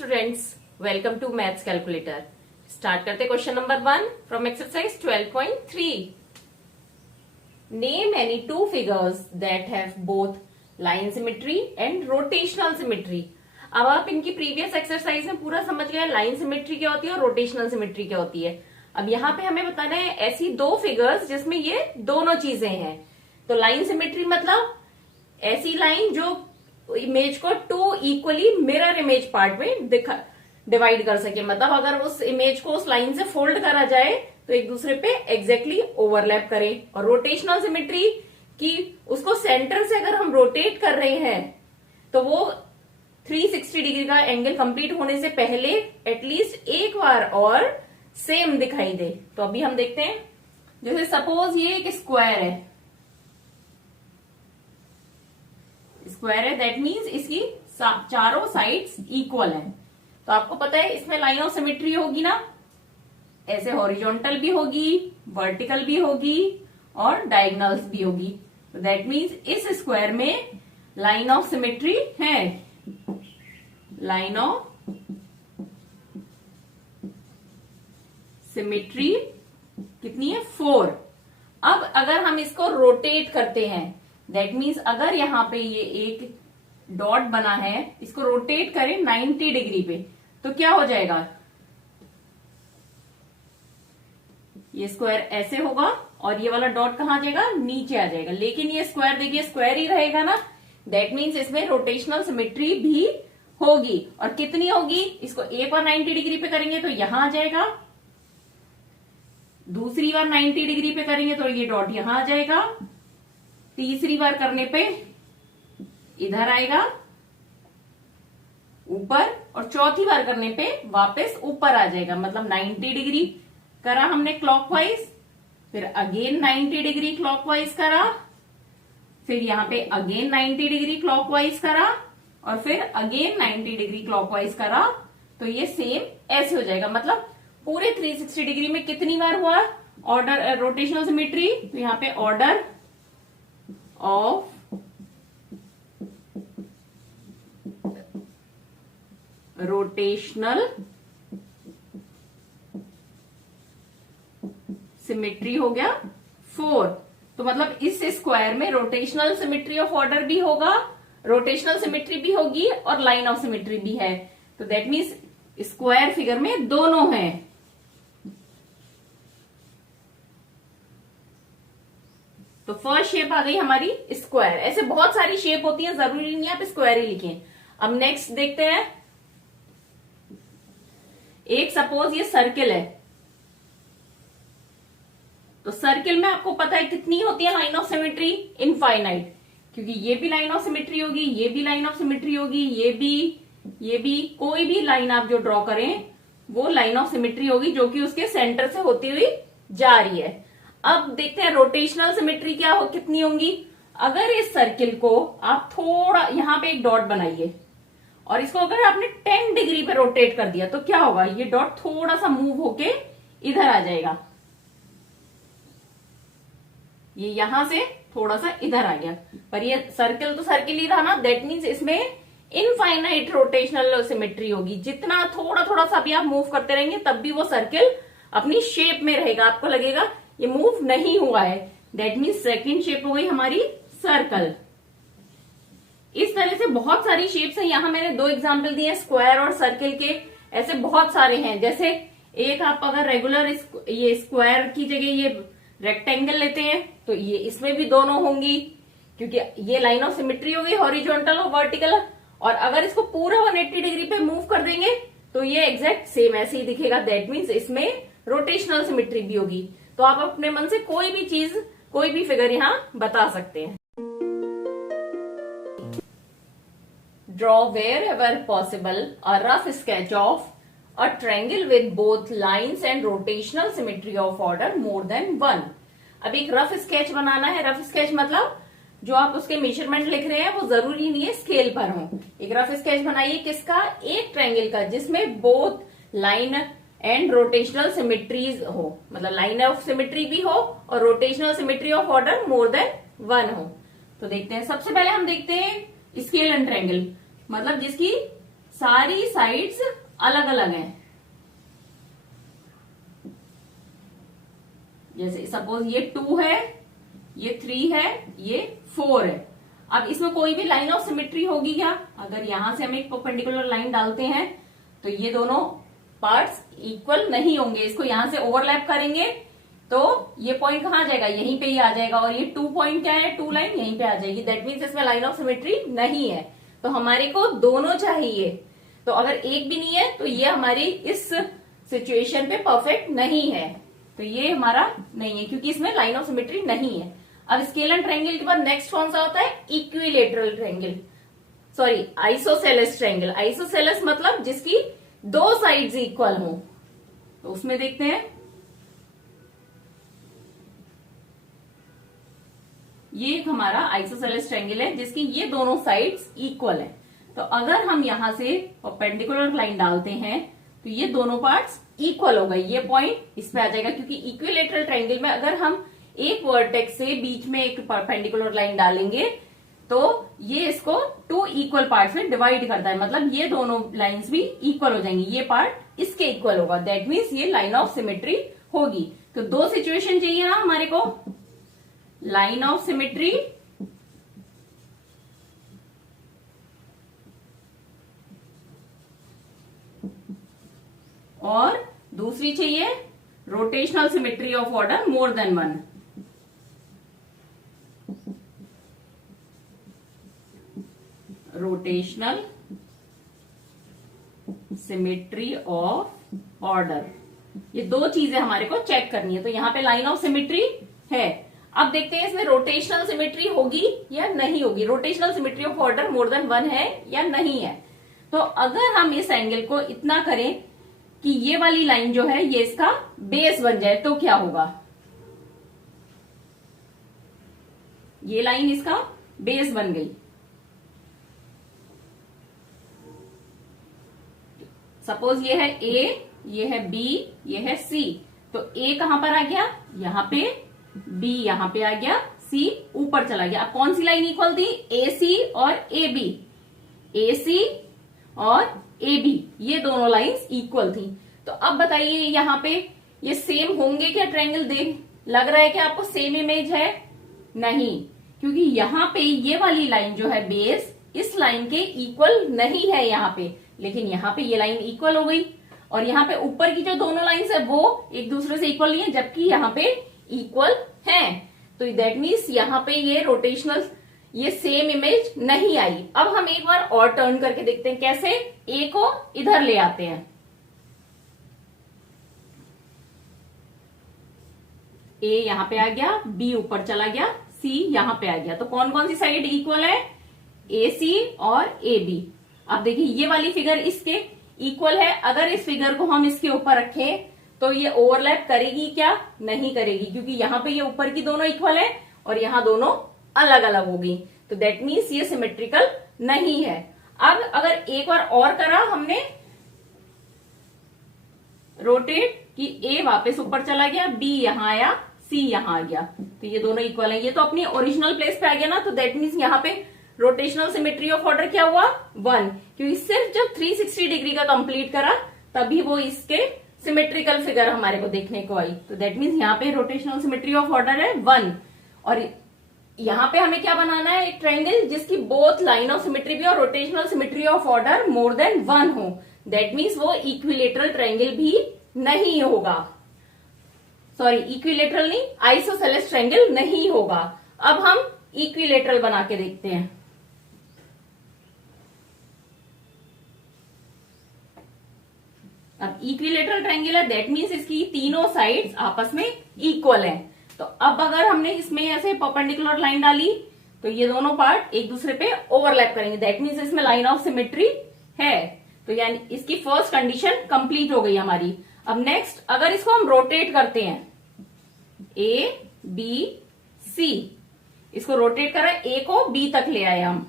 Students, welcome to maths calculator. Start करते question number 1 from exercise 12.3। Name any two figures that have both line symmetry and rotational symmetry. अब आप इनकी previous exercise में पूरा समझ गए लाइन सिमेट्री क्या होती है और रोटेशनल सिमेट्री क्या होती है। अब यहाँ पे हमें बताना है ऐसी दो फिगर्स जिसमें ये दोनों चीजें हैं। तो लाइन सिमेट्री मतलब ऐसी लाइन जो इमेज को two equally mirror image part में डिवाइड कर सके। मतलब अगर उस इमेज को उस लाइन से फोल्ड करा जाए तो एक दूसरे पे एग्जैक्टली ओवरलैप करे। और रोटेशनल सिमेट्री की उसको सेंटर से अगर हम रोटेट कर रहे हैं तो वो 360 डिग्री का एंगल कंप्लीट होने से पहले एटलीस्ट एक बार और सेम दिखाई दे। तो अभी हम देखते हैं, जैसे सपोज ये एक स्क्वायर है, दैट मीन्स इसकी चारों साइड्स इक्वल हैं। तो आपको पता है इसमें लाइन ऑफ सिमेट्री होगी ना, ऐसे हॉरिजॉन्टल भी होगी, वर्टिकल भी होगी और डायगोनल्स भी होगी। तो दैट मीन्स इस स्क्वायर में लाइन ऑफ सिमेट्री है। लाइन ऑफ सिमेट्री कितनी है? 4। अब अगर हम इसको रोटेट करते हैं, दैट मीन्स अगर यहां पे ये एक डॉट बना है, इसको रोटेट करें 90 डिग्री पे तो क्या हो जाएगा? ये स्क्वायर ऐसे होगा और ये वाला डॉट कहां आ जाएगा? नीचे आ जाएगा। लेकिन ये स्क्वायर देखिए स्क्वायर ही रहेगा ना, दैट मीन्स इसमें रोटेशनल सिमेट्री भी होगी। और कितनी होगी? इसको एक बार 90 डिग्री पे करेंगे तो यहां आ जाएगा, दूसरी बार 90 डिग्री पे करेंगे तो ये डॉट यहां आ जाएगा, तीसरी बार करने पे इधर आएगा ऊपर, और चौथी बार करने पे वापस ऊपर आ जाएगा। मतलब 90 डिग्री करा हमने क्लॉकवाइज, फिर अगेन 90 डिग्री क्लॉकवाइज करा, फिर यहां पे अगेन 90 डिग्री क्लॉकवाइज करा और फिर अगेन 90 डिग्री क्लॉकवाइज करा। तो ये सेम ऐसे हो जाएगा। मतलब पूरे 360 डिग्री में कितनी बार हुआ ऑर्डर रोटेशनल सिमेट्री? तो यहाँ पे ऑर्डर ऑफ रोटेशनल सिमेट्री हो गया 4। तो मतलब इस स्क्वायर में रोटेशनल सिमेट्री ऑफ ऑर्डर भी होगा, रोटेशनल सिमेट्री भी होगी और लाइन ऑफ सिमेट्री भी है। तो दैट मीन्स स्क्वायर फिगर में दोनों हैं। तो फर्स्ट शेप आ गई हमारी स्क्वायर। ऐसे बहुत सारी शेप होती है, जरूरी नहीं आप स्क्वायर ही लिखें। अब नेक्स्ट देखते हैं, एक सपोज ये सर्किल है। तो सर्किल में आपको पता है कितनी होती है लाइन ऑफ सिमेट्री? इनफाइनाइट, क्योंकि ये भी लाइन ऑफ सिमेट्री होगी, ये भी लाइन ऑफ सिमेट्री होगी, ये भी कोई भी लाइन आप जो ड्रॉ करें वो लाइन ऑफ सिमेट्री होगी जो कि उसके सेंटर से होती हुई जा रही है। अब देखते हैं रोटेशनल सिमेट्री क्या हो, कितनी होंगी। अगर इस सर्किल को आप थोड़ा यहां पे एक डॉट बनाइए और इसको अगर आपने 10 डिग्री पे रोटेट कर दिया तो क्या होगा? ये डॉट थोड़ा सा मूव होके इधर आ जाएगा, ये यहां से थोड़ा सा इधर आ गया। पर ये सर्किल तो सर्किल ही था ना, दैट मीन्स इसमें इनफाइनाइट रोटेशनल सिमेट्री होगी। जितना थोड़ा थोड़ा सा भी आप मूव करते रहेंगे तब भी वो सर्किल अपनी शेप में रहेगा, आपको लगेगा ये मूव नहीं हुआ है। दैट मीन्स सेकंड शेप हो गई हमारी सर्कल। इस तरह से बहुत सारी शेप्स हैं। यहां मैंने 2 एग्जाम्पल दिए स्क्वायर और सर्किल के, ऐसे बहुत सारे हैं। जैसे एक आप अगर रेगुलर ये स्क्वायर की जगह ये रेक्टेंगल लेते हैं तो ये इसमें भी दोनों होंगी, क्योंकि ये लाइन ऑफ सिमेट्री हो गई हॉरिजॉन्टल और वर्टिकल। और अगर इसको पूरा 180 डिग्री पे मूव कर देंगे तो ये एग्जैक्ट सेम ऐसे ही दिखेगा। दैट मीन्स इसमें रोटेशनल सिमेट्री भी होगी। तो आप अपने मन से कोई भी चीज, कोई भी फिगर यहां बता सकते हैं। Draw wherever possible a rough sketch of a triangle with both lines and rotational symmetry of order more than 1। अब एक रफ स्केच बनाना है। रफ स्केच मतलब जो आप उसके मेजरमेंट लिख रहे हैं वो जरूरी नहीं है स्केल पर हो। एक रफ स्केच बनाइए किसका? एक ट्रायंगल का, जिसमें both line and rotational symmetries हो। मतलब लाइन ऑफ सिमेट्री भी हो और rotational symmetry of order more than 1 हो। तो देखते हैं, सबसे पहले हम देखते हैं स्केल एंड ट्रायंगल, मतलब जिसकी सारी साइड्स अलग अलग हैं। जैसे सपोज ये 2 है, ये 3 है, ये 4 है। अब इसमें कोई भी लाइन ऑफ सिमेट्री होगी क्या? अगर यहां से हम एक परपेंडिकुलर लाइन डालते हैं तो ये दोनों पार्ट्स इक्वल नहीं होंगे। इसको यहां से ओवरलैप करेंगे तो ये पॉइंट कहां जाएगा? यहीं पे ही आ जाएगा। और ये 2 पॉइंट क्या है? 2 लाइन यहीं पे आ जाएगी। दैट मीन्स इसमें लाइन ऑफ सिमेट्री नहीं है। तो हमारे को दोनों चाहिए। तो अगर एक भी नहीं है तो ये हमारी इस सिचुएशन पे परफेक्ट नहीं है। तो ये हमारा नहीं है क्योंकि इसमें लाइन ऑफ सिमेट्री नहीं है। अब स्केलर ट्रायंगल के बाद नेक्स्ट कौन सा होता है? Equilateral triangle, sorry isosceles triangle. Isosceles मतलब जिसकी 2 साइड्स इक्वल हो। तो उसमें देखते हैं, ये एक हमारा आइसोसेलेस ट्रायंगल है जिसकी ये दोनों साइड्स इक्वल है। तो अगर हम यहां से परपेंडिकुलर लाइन डालते हैं तो ये दोनों पार्ट्स इक्वल हो गए। ये पॉइंट इस पे आ जाएगा क्योंकि इक्विलेटरल ट्रायंगल में अगर हम एक वर्टेक्स से बीच में एक परपेंडिकुलर लाइन डालेंगे तो ये इसको 2 इक्वल पार्ट्स में डिवाइड करता है। मतलब ये दोनों लाइंस भी इक्वल हो जाएंगी। ये पार्ट इसके इक्वल होगा। दैट मीन्स ये लाइन ऑफ सिमेट्री होगी। तो 2 सिचुएशन चाहिए ना हमारे को, लाइन ऑफ सिमेट्री और दूसरी चाहिए rotational symmetry of order more than 1। Rotational symmetry of order, ये 2 चीजें हमारे को चेक करनी है। तो यहां पे लाइन ऑफ सिमेट्री है। अब देखते हैं इसमें रोटेशनल सिमेट्री होगी या नहीं होगी। Rotational symmetry of order more than 1 है या नहीं है। तो अगर हम इस एंगल को इतना करें कि ये वाली लाइन जो है ये इसका बेस बन जाए तो क्या होगा? ये लाइन इसका बेस बन गई। सपोज ये है A, ये है B, ये है C। तो A कहां पर आ गया? यहां पे, B यहां पे आ गया, C ऊपर चला गया। अब कौन सी लाइन इक्वल थी? AC और AB। AC और AB ये दोनों लाइंस इक्वल थी। तो अब बताइए यहां पे ये सेम होंगे क्या? ट्रायंगल देख लग रहा है कि आपको सेम इमेज है? नहीं, क्योंकि यहां पे ये वाली लाइन जो है बेस इस लाइन के इक्वल नहीं है यहां पे, लेकिन यहां पे ये लाइन इक्वल हो गई। और यहां पे ऊपर की जो दोनों लाइंस है वो एक दूसरे से इक्वल नहीं है, जबकि यहां पे इक्वल है। तो दैट मीन्स यहां पे ये रोटेशनल ये सेम इमेज नहीं आई। अब हम एक बार और टर्न करके देखते हैं कैसे। ए को इधर ले आते हैं, ए यहां पे आ गया, बी ऊपर चला गया, सी यहां पे आ गया। तो कौन कौन सी साइड इक्वल है? ए सी और ए बी। अब देखिए ये वाली फिगर इसके इक्वल है। अगर इस फिगर को हम इसके ऊपर रखें तो ये ओवरलैप करेगी क्या? नहीं करेगी, क्योंकि यहां पे ये ऊपर की दोनों इक्वल है और यहां दोनों अलग अलग होगी। तो दैट मीन्स ये सिमेट्रिकल नहीं है। अब अगर एक बार और करा हमने रोटेट कि ए वापस ऊपर चला गया, बी यहां आया, सी यहां आ गया, तो ये दोनों इक्वल है। ये तो अपनी ओरिजिनल प्लेस पे आ गया ना। तो दैट मीन्स यहां पे रोटेशनल सिमेट्री ऑफ ऑर्डर क्या हुआ? 1, क्योंकि सिर्फ जब 360 डिग्री का कंप्लीट करा तभी वो इसके सिमेट्रिकल फिगर हमारे को देखने को आई। तो दैट मीन्स यहाँ पे रोटेशनल सिमेट्री ऑफ ऑर्डर है 1। और यहाँ पे हमें क्या बनाना है? एक ट्रायंगल जिसकी बोथ लाइन ऑफ सिमेट्री भी और rotational symmetry of order more than 1 हो। दैट मीन्स वो इक्विलेटरल ट्रायंगल भी नहीं होगा, सॉरी इक्विलेटरल नहीं, आइसोसेलेस ट्रायंगल नहीं होगा। अब हम इक्विलेटरल बना के देखते हैं। अब इक्विलेटरल ट्रायंगल है, दैट मीन्स इसकी तीनों साइड्स आपस में इक्वल है। तो अब अगर हमने इसमें ऐसे परपेंडिकुलर लाइन डाली तो ये दोनों पार्ट एक दूसरे पे ओवरलैप करेंगे। दैट मीन्स इसमें लाइन ऑफ सिमेट्री है। तो यानी इसकी फर्स्ट कंडीशन कंप्लीट हो गई हमारी। अब नेक्स्ट अगर इसको हम रोटेट करते हैं, ए बी सी, इसको रोटेट करा, ए को बी तक ले आए हम,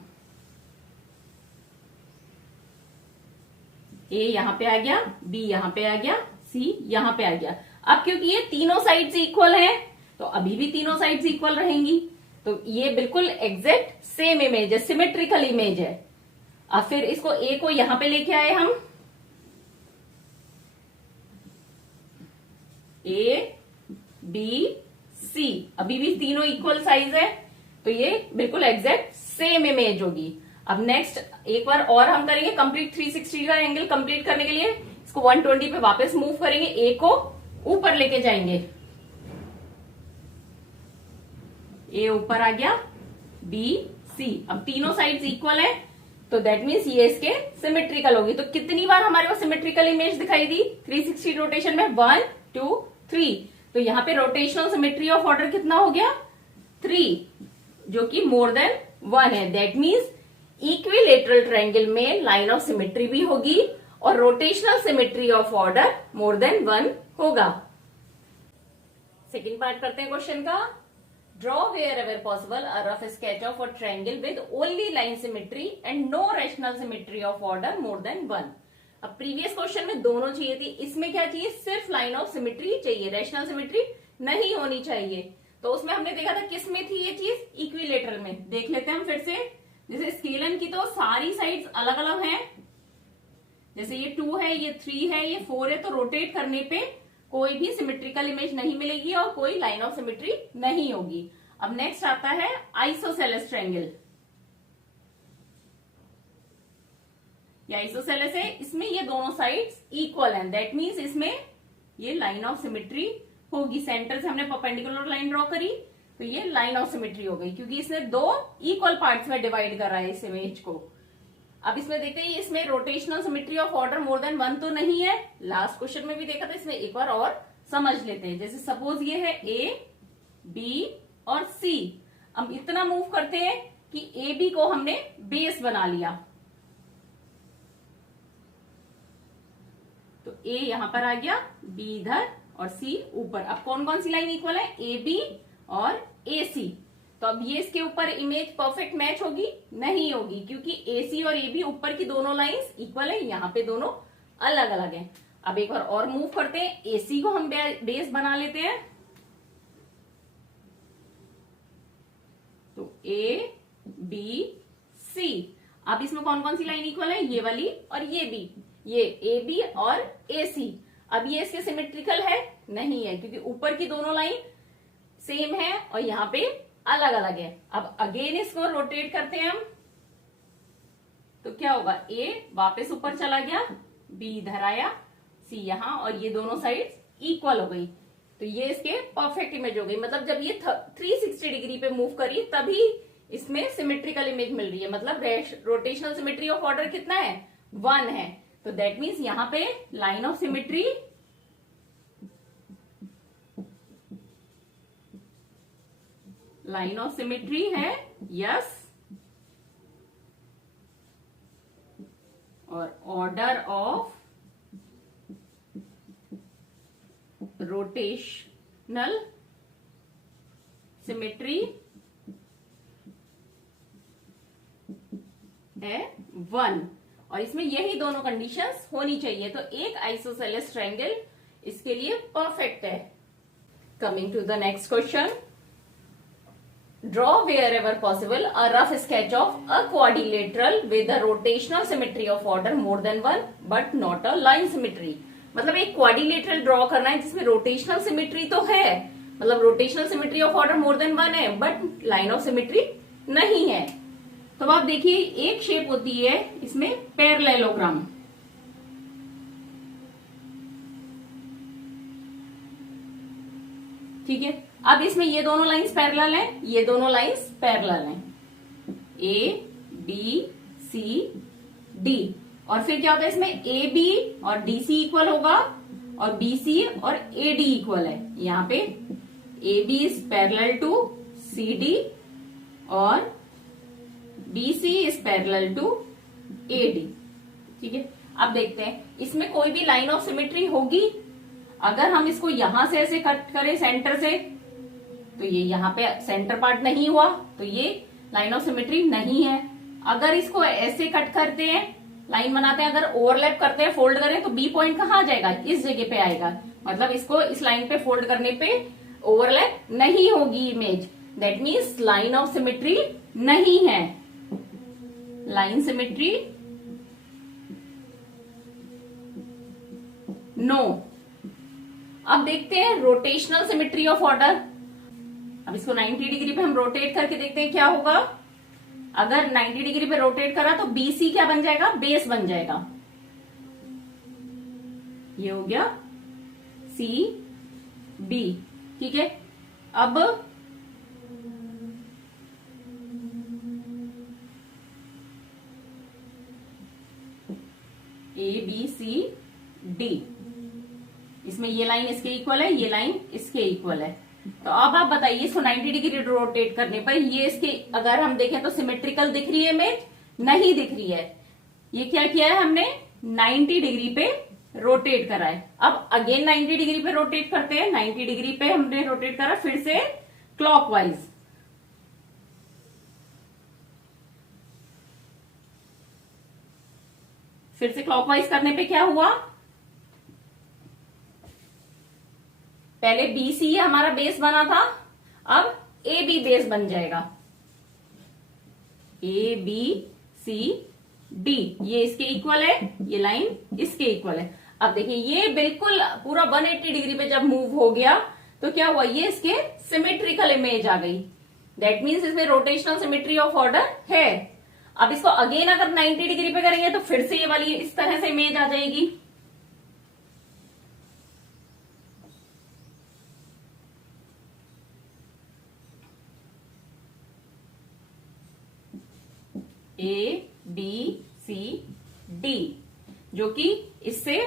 ए यहां पे आ गया, बी यहां पे आ गया, सी यहां पे आ गया। अब क्योंकि ये तीनों साइड्स इक्वल हैं तो अभी भी तीनों साइड्स इक्वल रहेंगी। तो ये बिल्कुल एग्जैक्ट सेम इमेज है, सिमेट्रिकल इमेज है। अब फिर इसको ए को यहां पे लेके आए हम, ए बी सी, अभी भी तीनों इक्वल साइज है, तो ये बिल्कुल एग्जैक्ट सेम इमेज होगी। अब नेक्स्ट एक बार और हम करेंगे कंप्लीट 360 का एंगल कंप्लीट करने के लिए इसको 120 पे वापस मूव करेंगे, ए को ऊपर लेके जाएंगे, ए ऊपर आ गया, बी सी, अब तीनों साइड्स इक्वल है तो दैट मीन्स ये इसके सिमेट्रिकल होगी। तो कितनी बार हमारे को सिमेट्रिकल इमेज दिखाई दी 360 रोटेशन में? 1 2 3। तो यहाँ पे रोटेशनल सिमेट्री ऑफ ऑर्डर कितना हो गया? 3, जो कि मोर देन 1 है। दैट मीन्स इक्विलेटरल ट्रायंगल में लाइन ऑफ सिमेट्री भी होगी और rotational symmetry of order more than 1 होगा। सेकेंड पार्ट करते हैं क्वेश्चन का। Draw wherever possible a rough sketch of a triangle with only line symmetry and no rational symmetry of order more than 1। अब previous question में दोनों चाहिए थी, इसमें क्या चाहिए? सिर्फ लाइन ऑफ सिमेट्री चाहिए, रैशनल सिमेट्री नहीं होनी चाहिए। तो उसमें हमने देखा था किस में थी ये चीज? इक्विलेटरल में। देख लेते हैं हम फिर से। जैसे स्केलन की तो सारी साइड्स अलग अलग हैं, जैसे ये 2 है, ये 3 है, ये 4 है, तो रोटेट करने पे कोई भी सिमेट्रिकल इमेज नहीं मिलेगी और कोई लाइन ऑफ सिमेट्री नहीं होगी। अब नेक्स्ट आता है आइसोसेलेस ट्रायंगल। ये आइसोसेलेस है, इसमें ये दोनों साइड्स इक्वल हैं, दैट मीन्स इसमें ये लाइन ऑफ सिमेट्री होगी। सेंटर से हमने परपेंडिकुलर लाइन ड्रॉ करी तो ये लाइन ऑफ सिमेट्री हो गई, क्योंकि इसने 2 इक्वल पार्ट्स में डिवाइड कर रहा है इस इमेज को। अब इसमें देखते हैं इसमें rotational symmetry of order more than 1 तो नहीं है, लास्ट क्वेश्चन में भी देखा था। इसमें एक बार और समझ लेते हैं। जैसे सपोज ये है ए बी और सी। अब इतना मूव करते हैं कि ए बी को हमने बेस बना लिया, तो ए यहां पर आ गया, बी इधर और सी ऊपर। अब कौन कौन सी लाइन इक्वल है? ए बी और ए सी। तो अब ये इसके ऊपर इमेज परफेक्ट मैच होगी? नहीं होगी, क्योंकि ए सी और ए बी ऊपर की दोनों लाइंस इक्वल है, यहाँ पे दोनों अलग अलग हैं। अब एक बार और मूव करते हैं, ए सी को हम बेस बना लेते हैं, तो ए बी सी। अब इसमें कौन कौन सी लाइन इक्वल है? ये वाली और ये बी, ये ए बी और ए सी। अब ये इसके सिमेट्रिकल है? नहीं है, क्योंकि ऊपर की दोनों लाइन सेम है और यहाँ पे अलग अलग है। अब अगेन इसको रोटेट करते हैं हम, तो क्या होगा? ए वापस ऊपर चला गया, बी इधर आया, सी यहां, और ये दोनों साइड्स इक्वल हो गई। तो ये इसके परफेक्ट इमेज हो गई। मतलब जब ये 360 डिग्री पे मूव करी तभी इसमें सिमेट्रिकल इमेज मिल रही है। मतलब रोटेशनल सिमेट्री ऑफ ऑर्डर कितना है? 1 है। तो दैट मीन्स यहां पे लाइन ऑफ सिमेट्री है, यस, और ऑर्डर ऑफ रोटेशनल सिमेट्री है 1। और इसमें यही दोनों कंडीशंस होनी चाहिए, तो एक आइसोसेलेस ट्रायंगल इसके लिए परफेक्ट है। Coming to the next question. Draw wherever possible a rough sketch of a quadrilateral with a rotational symmetry of order more than 1 but not a line symmetry। मतलब एक quadrilateral draw करना है जिसमें rotational symmetry तो है, मतलब rotational symmetry of order more than 1 है, but line of symmetry नहीं है। तो आप देखिए एक शेप होती है इसमें पैरेललोग्राम, ठीक है। अब इसमें ये दोनों लाइंस पैरेलल हैं, ये दोनों लाइंस पैरेलल हैं, ए बी सी डी। और फिर क्या होता है इसमें? ए बी और डी सी इक्वल होगा और बी सी और ए डी इक्वल है। यहाँ पे A B is parallel to C D और B C is parallel to A D, ठीक है। अब देखते हैं इसमें कोई भी लाइन ऑफ सिमेट्री होगी? अगर हम इसको यहां से ऐसे कट करें सेंटर से, तो ये यहाँ पे सेंटर पार्ट नहीं हुआ, तो ये लाइन ऑफ सिमेट्री नहीं है। अगर इसको ऐसे कट करते हैं, लाइन बनाते हैं, अगर ओवरलैप करते हैं, फोल्ड करें, तो बी पॉइंट कहाँ जाएगा? इस जगह पे आएगा। मतलब इसको इस लाइन पे फोल्ड करने पे ओवरलैप नहीं होगी image, that means line of symmetry नहीं है, लाइन सिमेट्री नो। अब देखते हैं रोटेशनल सिमेट्री ऑफ ऑर्डर। अब इसको 90 डिग्री पे हम रोटेट करके देखते हैं क्या होगा। अगर 90 डिग्री पे रोटेट करा तो बीसी क्या बन जाएगा, बेस बन जाएगा। ये हो गया सी बी, ठीक है। अब ए बी सी डी, इसमें ये लाइन इसके इक्वल है, ये लाइन इसके इक्वल है। तो अब आप बताइए इसको 90 डिग्री रोटेट करने पर ये इसके अगर हम देखें तो सिमेट्रिकल दिख रही है इमेज, नहीं दिख रही है। ये क्या किया है हमने, 90 डिग्री पे रोटेट करा है। अब अगेन 90 डिग्री पे रोटेट करते हैं। 90 डिग्री पे हमने रोटेट करा, फिर से क्लॉकवाइज। फिर से क्लॉकवाइज करने पे क्या हुआ, पहले बीसी हमारा बेस बना था, अब ए बी बेस बन जाएगा। ए बी सी डी ये इसके इक्वल है, ये लाइन इसके इक्वल है। अब देखिए ये बिल्कुल पूरा 180 डिग्री पे जब मूव हो गया तो क्या हुआ, ये इसके सिमेट्रिकल इमेज आ गई। दैट मीन्स इसमें रोटेशनल सिमेट्री ऑफ ऑर्डर है। अब इसको अगेन अगर 90 डिग्री पे करेंगे तो फिर से ये वाली इस तरह से इमेज आ जाएगी। ए बी सी डी, जो कि इससे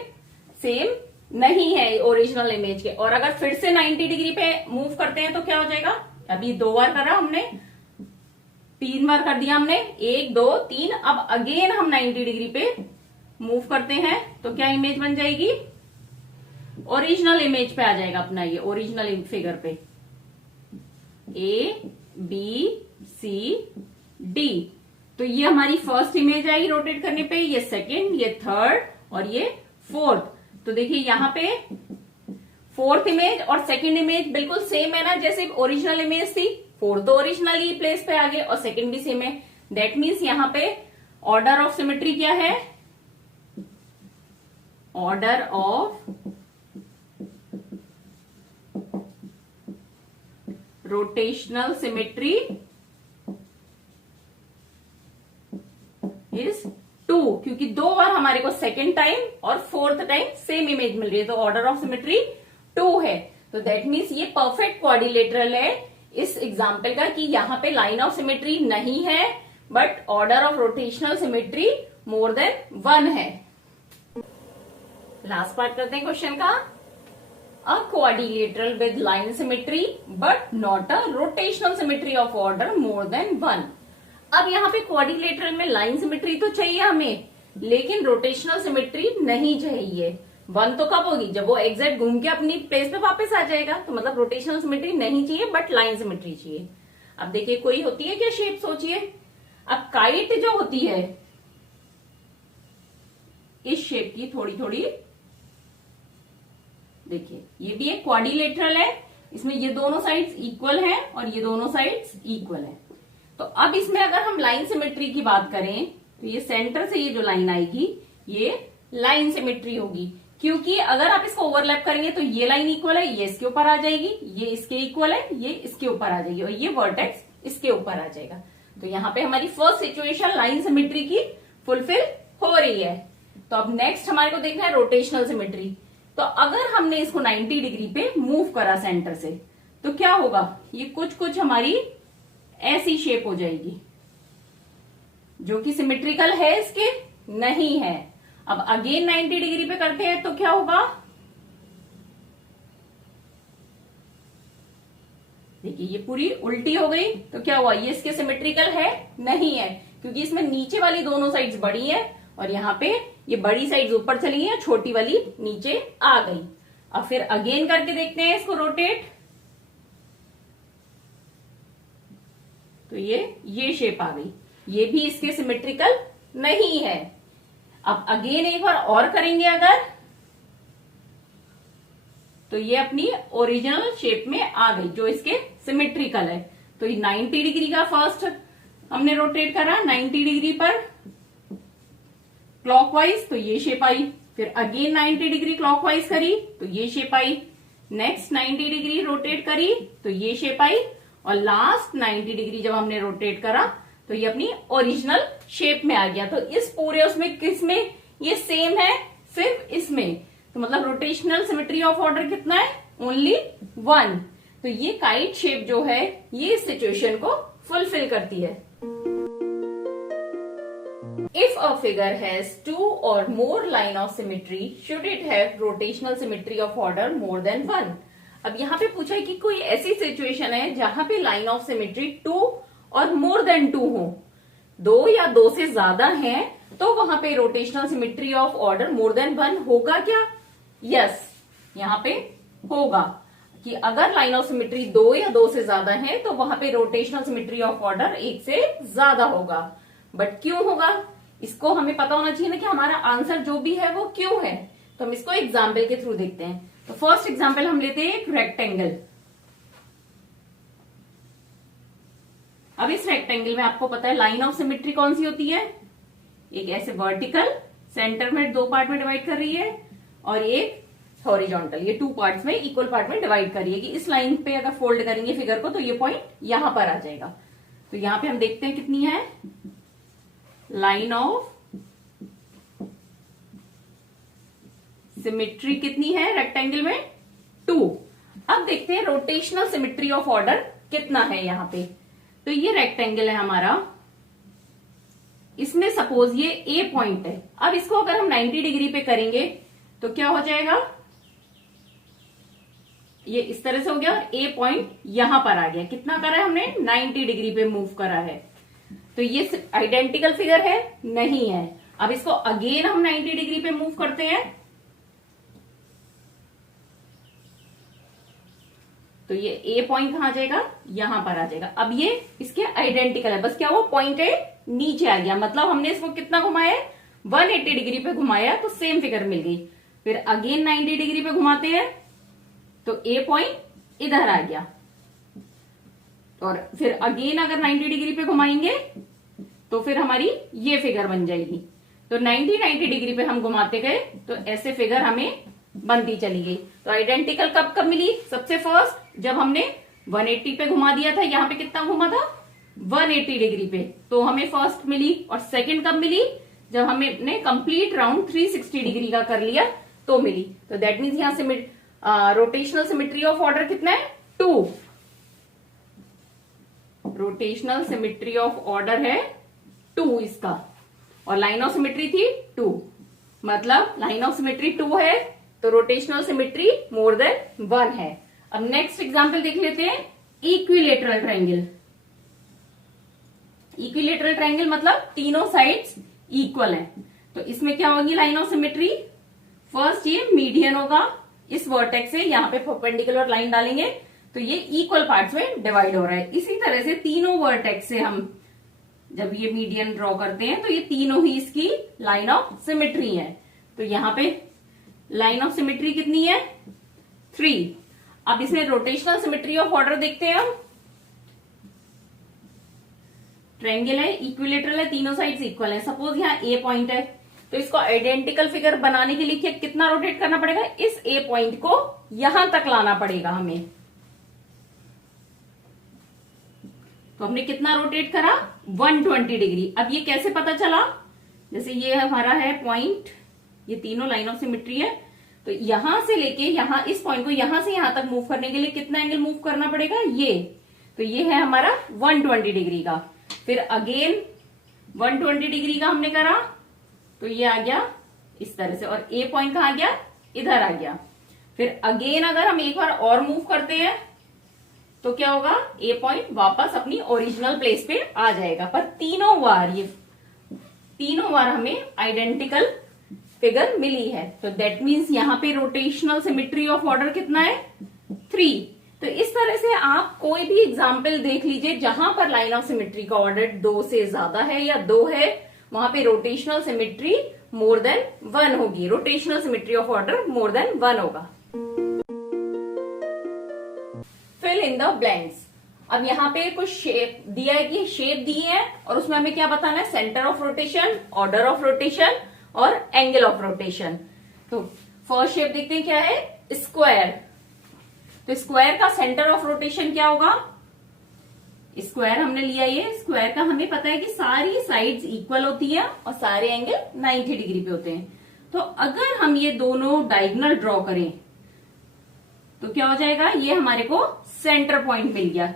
सेम नहीं है ओरिजिनल इमेज के। और अगर फिर से 90 डिग्री पे मूव करते हैं तो क्या हो जाएगा, अभी 2 बार करा हमने, 3 बार कर दिया हमने, 1 2 3। अब अगेन हम 90 डिग्री पे मूव करते हैं तो क्या इमेज बन जाएगी, ओरिजिनल इमेज पे आ जाएगा अपना, ये ओरिजिनल फिगर पे ए बी सी डी। तो ये हमारी फर्स्ट इमेज आई रोटेट करने पे, ये सेकंड, ये थर्ड और ये फोर्थ। तो देखिए यहाँ पे फोर्थ इमेज और सेकंड इमेज बिल्कुल सेम है ना, जैसे ओरिजिनल इमेज थी। फोर्थ तो ओरिजिनली प्लेस पे आ गए और सेकंड भी सेम है। दैट मीन्स यहाँ पे ऑर्डर ऑफ सिमेट्री क्या है, order of rotational symmetry is 2, क्योंकि 2 बार हमारे को सेकेंड टाइम और फोर्थ टाइम सेम इमेज मिल रही है, तो ऑर्डर ऑफ सिमेट्री 2 है। तो दैट मीन्स ये परफेक्ट क्वाड्रिलेटरल है इस एग्जाम्पल का, कि यहाँ पे लाइन ऑफ सिमेट्री नहीं है but order of rotational symmetry more than 1 है। लास्ट पार्ट करते हैं क्वेश्चन का। अ quadrilateral with line symmetry but not a rotational symmetry of order more than 1। अब यहाँ पे क्वाड्रिलेटरल में लाइन सिमेट्री तो चाहिए हमें, लेकिन रोटेशनल सिमेट्री नहीं चाहिए। 1 तो कब होगी, जब वो एग्जैक्ट घूम के अपनी प्लेस पे वापस आ जाएगा। तो मतलब रोटेशनल सिमेट्री नहीं चाहिए बट लाइन सिमेट्री चाहिए। अब देखिए कोई होती है क्या शेप, सोचिए। अब काइट जो होती है इस शेप की थोड़ी थोड़ी, देखिए ये भी एक क्वाड्रिलेटरल है, इसमें ये दोनों साइड्स इक्वल हैं और ये दोनों साइड्स इक्वल हैं। तो अब इसमें अगर हम लाइन सिमेट्री की बात करें तो ये सेंटर से ये जो लाइन आएगी ये लाइन सिमेट्री होगी, क्योंकि अगर आप इसको ओवरलैप करेंगे तो ये लाइन इक्वल है, ये इसके ऊपर आ जाएगी, ये इसके इक्वल है, ये इसके ऊपर आ जाएगी और ये वर्टेक्स इसके ऊपर आ जाएगा। तो यहाँ पे हमारी फर्स्ट सिचुएशन लाइन सिमेट्री की फुलफिल हो रही है। तो अब नेक्स्ट हमारे को देखना है रोटेशनल सिमेट्री। तो अगर हमने इसको 90 डिग्री पे मूव करा सेंटर से तो क्या होगा, ये कुछ कुछ हमारी ऐसी शेप हो जाएगी जो कि सिमेट्रिकल है, इसके नहीं है। अब अगेन 90 डिग्री पे करते हैं तो क्या होगा, देखिए ये पूरी उल्टी हो गई। तो क्या हुआ, ये इसके सिमेट्रिकल है नहीं है, क्योंकि इसमें नीचे वाली दोनों साइड्स बड़ी है और यहाँ पे ये बड़ी साइड्स ऊपर चली गई है, छोटी वाली नीचे आ गई। अब फिर अगेन करके देखते हैं इसको रोटेट, तो ये शेप आ गई, ये भी इसके सिमेट्रिकल नहीं है। अब अगेन एक बार और करेंगे अगर, तो ये अपनी ओरिजिनल शेप में आ गई जो इसके सिमेट्रिकल है। तो ये 90 डिग्री का फर्स्ट हमने रोटेट करा 90 डिग्री पर क्लॉकवाइज, तो ये शेप आई। फिर अगेन 90 डिग्री क्लॉकवाइज करी तो ये shape I, next 90 degree rotate करी तो ये शेप आई, और लास्ट 90 डिग्री जब हमने रोटेट करा तो ये अपनी ओरिजिनल शेप में आ गया। तो इस पूरे उसमें किसमें ये सेम है, सिर्फ इसमें। तो मतलब रोटेशनल सिमेट्री ऑफ ऑर्डर कितना है, ओनली 1। तो ये काइट शेप जो है ये इस सिचुएशन को फुलफिल करती है। If a figure has 2 or more line of symmetry, should it have rotational symmetry of order more than 1? अब यहाँ पे पूछा है कि कोई ऐसी सिचुएशन है जहां पे लाइन ऑफ सिमेट्री 2 और मोर देन 2 हो, 2 या 2 से ज्यादा हैं, तो वहां पे rotational symmetry of order more than 1 होगा क्या? यस, यहाँ पे होगा कि अगर लाइन ऑफ सिमेट्री 2 या 2 से ज्यादा है तो वहां पे रोटेशनल सिमेट्री ऑफ ऑर्डर 1 से ज्यादा होगा। बट क्यों होगा, इसको हमें पता होना चाहिए ना कि हमारा आंसर जो भी है वो क्यों है। तो हम इसको एग्जाम्पल के थ्रू देखते हैं। तो फर्स्ट एग्जाम्पल हम लेते हैं एक रेक्टेंगल। अब इस रेक्टेंगल में आपको पता है लाइन ऑफ सिमेट्री कौन सी होती है, एक ऐसे वर्टिकल सेंटर में 2 पार्ट में डिवाइड कर रही है, और एक हॉरिजॉन्टल, ये 2 पार्ट्स में इक्वल पार्ट में डिवाइड कर रही है कि इस लाइन पे अगर फोल्ड करेंगे फिगर को तो ये पॉइंट यहां पर आ जाएगा। तो यहां पे हम देखते हैं कितनी है लाइन ऑफ सिमेट्री, कितनी है रेक्टेंगल में 2। अब देखते हैं रोटेशनल सिमेट्री ऑफ ऑर्डर कितना है यहाँ पे। तो ये रेक्टेंगल है हमारा, इसमें सपोज ये ए पॉइंट है। अब इसको अगर हम 90 डिग्री पे करेंगे तो क्या हो जाएगा, ये इस तरह से हो गया, ए पॉइंट यहां पर आ गया। कितना करा है हमने, 90 डिग्री पे मूव करा है। तो ये आइडेंटिकल फिगर है, नहीं है। अब इसको अगेन हम 90 डिग्री पे मूव करते हैं तो ये ए पॉइंट कहां आ जाएगा, यहां पर आ जाएगा। अब ये इसके आइडेंटिकल है, बस क्या हुआ, पॉइंट ए नीचे आ गया। मतलब हमने इसको कितना घुमाया, 180 डिग्री पे घुमाया तो सेम फिगर मिल गई। फिर अगेन 90 डिग्री पे घुमाते हैं तो ए पॉइंट इधर आ गया, और फिर अगेन अगर 90 डिग्री पे घुमाएंगे तो फिर हमारी ये फिगर बन जाएगी। तो 90 डिग्री पे हम घुमाते गए तो ऐसे फिगर हमें बनती चली गई। तो आइडेंटिकल कब कब मिली, सबसे फर्स्ट जब हमने 180 पे घुमा दिया था, यहां पे कितना घुमा था 180 डिग्री पे, तो हमें फर्स्ट मिली। और सेकंड कब मिली, जब हमने कंप्लीट राउंड 360 डिग्री का कर लिया तो मिली। तो दैट मीन्स यहां से रोटेशनल सिमेट्री ऑफ ऑर्डर कितना है, 2। रोटेशनल सिमेट्री ऑफ ऑर्डर है 2 इसका, और लाइन ऑफ सिमेट्री थी 2। मतलब लाइन ऑफ सिमेट्री 2 है तो रोटेशनल सिमेट्री मोर देन 1 है। अब नेक्स्ट एग्जांपल देख लेते हैं, इक्विलेटरल ट्रायंगल। इक्विलेटरल ट्रायंगल मतलब तीनों साइड्स इक्वल है। तो इसमें क्या होगी लाइन ऑफ सिमेट्री, फर्स्ट ये मीडियन होगा, इस वर्टेक्स से यहाँ पे परपेंडिकुलर लाइन डालेंगे तो ये इक्वल पार्ट्स में डिवाइड हो रहा है। इसी तरह से तीनों वर्टेक्स से हम जब ये मीडियन ड्रॉ करते हैं तो ये तीनों ही इसकी लाइन ऑफ सिमेट्री है। तो यहाँ पे लाइन ऑफ सिमेट्री कितनी है, 3। अब इसमें रोटेशनल सिमेट्री ऑफ ऑर्डर देखते हैं हम। ट्रायंगल है, इक्विलेटरल है, तीनों साइड्स इक्वल है। सपोज यहाँ ए पॉइंट है तो इसको आइडेंटिकल फिगर बनाने के लिए कितना रोटेट करना पड़ेगा, इस ए पॉइंट को यहां तक लाना पड़ेगा हमें। तो हमने कितना रोटेट करा, 120 डिग्री। अब ये कैसे पता चला, जैसे ये हमारा है पॉइंट, ये तीनों लाइन ऑफ सिमेट्री है, तो यहां से लेके यहां इस पॉइंट को यहां से यहां तक मूव करने के लिए कितना एंगल मूव करना पड़ेगा, ये। तो ये है हमारा 120 डिग्री का। फिर अगेन 120 डिग्री का हमने करा तो ये आ गया इस तरह से, और ए पॉइंट कहां आ गया, इधर आ गया। फिर अगेन अगर हम एक बार और मूव करते हैं तो क्या होगा, ए पॉइंट वापस अपनी ओरिजिनल प्लेस पे आ जाएगा। पर तीनों बार हमें आइडेंटिकल फिगर मिली है। तो दैट मीन्स यहाँ पे रोटेशनल सिमेट्री ऑफ ऑर्डर कितना है, 3। तो इस तरह से आप कोई भी एग्जाम्पल देख लीजिए जहां पर लाइन ऑफ सिमेट्री का ऑर्डर 2 से ज्यादा है या 2 है, वहां पे रोटेशनल सिमेट्री मोर देन 1 होगी। Rotational symmetry of order more than 1 होगा। Fill in the blanks. अब यहाँ पे कुछ शेप दिया है कि शेप दी है और उसमें हमें क्या बताना है, centre of rotation, order of rotation और एंगल ऑफ रोटेशन। तो फर्स्ट शेप देखते हैं क्या है, स्क्वायर। तो स्क्वायर का सेंटर ऑफ रोटेशन क्या होगा, स्क्वायर हमने लिया, ये स्क्वायर का हमें पता है कि सारी साइड्स इक्वल होती है और सारे एंगल 90 डिग्री पे होते हैं। तो अगर हम ये दोनों डायगोनल ड्रॉ करें तो क्या हो जाएगा, ये हमारे को सेंटर पॉइंट मिल गया।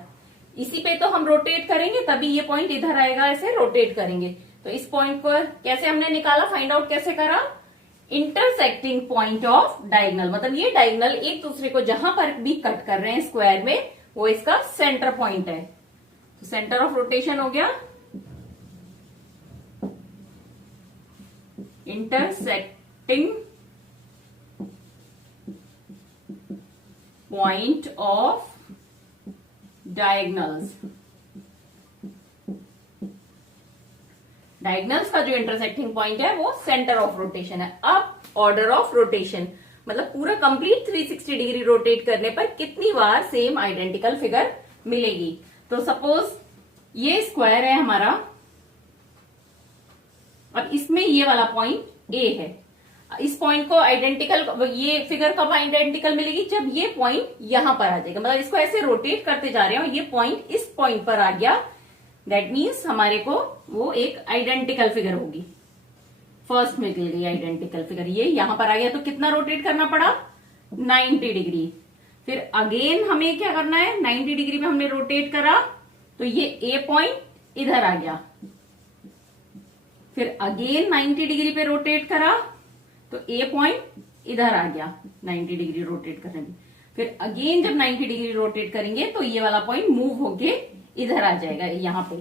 इसी पे तो हम रोटेट करेंगे तभी ये पॉइंट इधर आएगा, ऐसे रोटेट करेंगे। तो इस पॉइंट को कैसे हमने निकाला, फाइंड आउट कैसे करा, इंटरसेक्टिंग पॉइंट ऑफ डायगोनल, मतलब ये डायगोनल एक दूसरे को जहां पर भी कट कर रहे हैं स्क्वायर में, वो इसका सेंटर पॉइंट है। तो सेंटर ऑफ रोटेशन हो गया intersecting point of diagonals. Diagonals का जो इंटरसेक्टिंग पॉइंट है वो सेंटर ऑफ रोटेशन है। अब ऑर्डर ऑफ रोटेशन, मतलब पूरा कंप्लीट 360 डिग्री रोटेट करने पर कितनी बार सेम आइडेंटिकल फिगर मिलेगी। तो सपोज ये स्क्वायर है हमारा, अब इसमें ये वाला पॉइंट ए है। इस पॉइंट को आइडेंटिकल, ये फिगर कब आइडेंटिकल मिलेगी, जब ये पॉइंट यहां पर आ जाएगा, मतलब इसको ऐसे रोटेट करते जा रहे हैं और ये पॉइंट इस पॉइंट पर आ गया, दैट मीन्स हमारे को वो एक आइडेंटिकल फिगर होगी। फर्स्ट में मिल गई आइडेंटिकल फिगर, ये यहां पर आ गया तो कितना रोटेट करना पड़ा, 90 डिग्री। फिर अगेन हमें क्या करना है, 90 डिग्री में हमने रोटेट करा तो ये ए पॉइंट इधर आ गया। फिर अगेन 90 डिग्री पे रोटेट करा तो ए पॉइंट इधर आ गया 90 डिग्री रोटेट करने में। फिर अगेन जब 90 डिग्री रोटेट करेंगे तो ये वाला पॉइंट मूव होके इधर आ जाएगा यहाँ पे।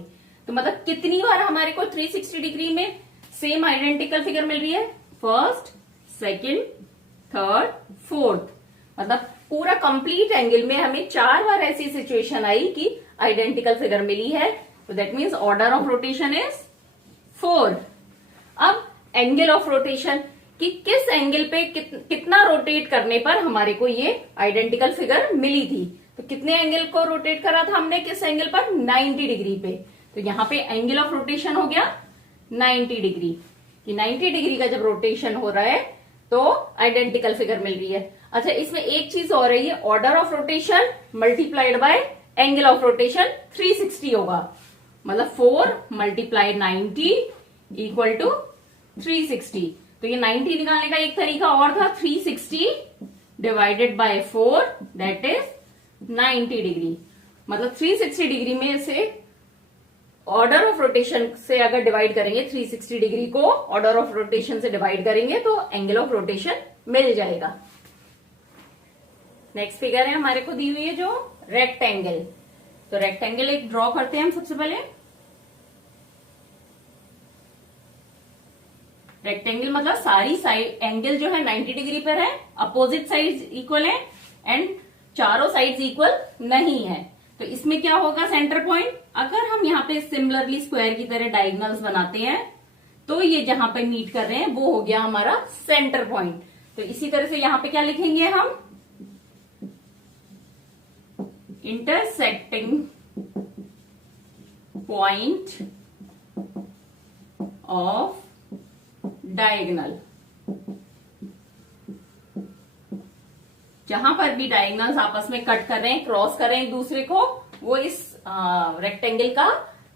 तो मतलब कितनी बार हमारे को 360 डिग्री में सेम आइडेंटिकल फिगर मिल रही है, फर्स्ट, सेकंड, थर्ड, फोर्थ, मतलब पूरा कंप्लीट एंगल में हमें 4 बार ऐसी सिचुएशन आई कि आइडेंटिकल फिगर मिली है। तो that means order of rotation is 4। अब एंगल ऑफ रोटेशन, कि किस एंगल पे कितना रोटेट करने पर हमारे को ये आइडेंटिकल फिगर मिली थी। तो कितने एंगल को रोटेट करा था हमने, किस एंगल पर, 90 डिग्री पे। तो यहाँ पे एंगल ऑफ रोटेशन हो गया 90 डिग्री, कि 90 डिग्री का जब रोटेशन हो रहा है तो आइडेंटिकल फिगर मिल रही है। अच्छा, इसमें एक चीज और है, ये order of rotation multiplied by angle of rotation 360 होगा, मतलब 4 मल्टीप्लाई 90 इक्वल टू 360। तो ये 90 निकालने का एक तरीका और था, 360 divided bye 4 that is 90 degree. मतलब 360 डिग्री में से ऑर्डर ऑफ रोटेशन से अगर डिवाइड करेंगे, 360 डिग्री को ऑर्डर ऑफ रोटेशन से डिवाइड करेंगे तो एंगल ऑफ रोटेशन मिल जाएगा। नेक्स्ट फिगर है हमारे को दी हुई है जो रेक्टेंगल। तो रेक्टेंगल एक ड्रॉ करते हैं हम सबसे पहले। रेक्टेंगल मतलब सारी साइड एंगल जो है 90 डिग्री पर है, अपोजिट साइड्स इक्वल है एंड चारों साइड्स इक्वल नहीं है। तो इसमें क्या होगा, सेंटर पॉइंट, अगर हम यहाँ पे सिमिलरली स्क्वायर की तरह डायगोनल्स बनाते हैं तो ये जहां पे मीट कर रहे हैं वो हो गया हमारा सेंटर पॉइंट। तो इसी तरह से यहाँ पे क्या लिखेंगे हम, इंटरसेक्टिंग पॉइंट ऑफ डायगोनल। जहां पर भी डायगोनल्स आपस में कट कर रहे हैं, क्रॉस कर रहे हैं एक दूसरे को, वो इस रेक्टेंगल का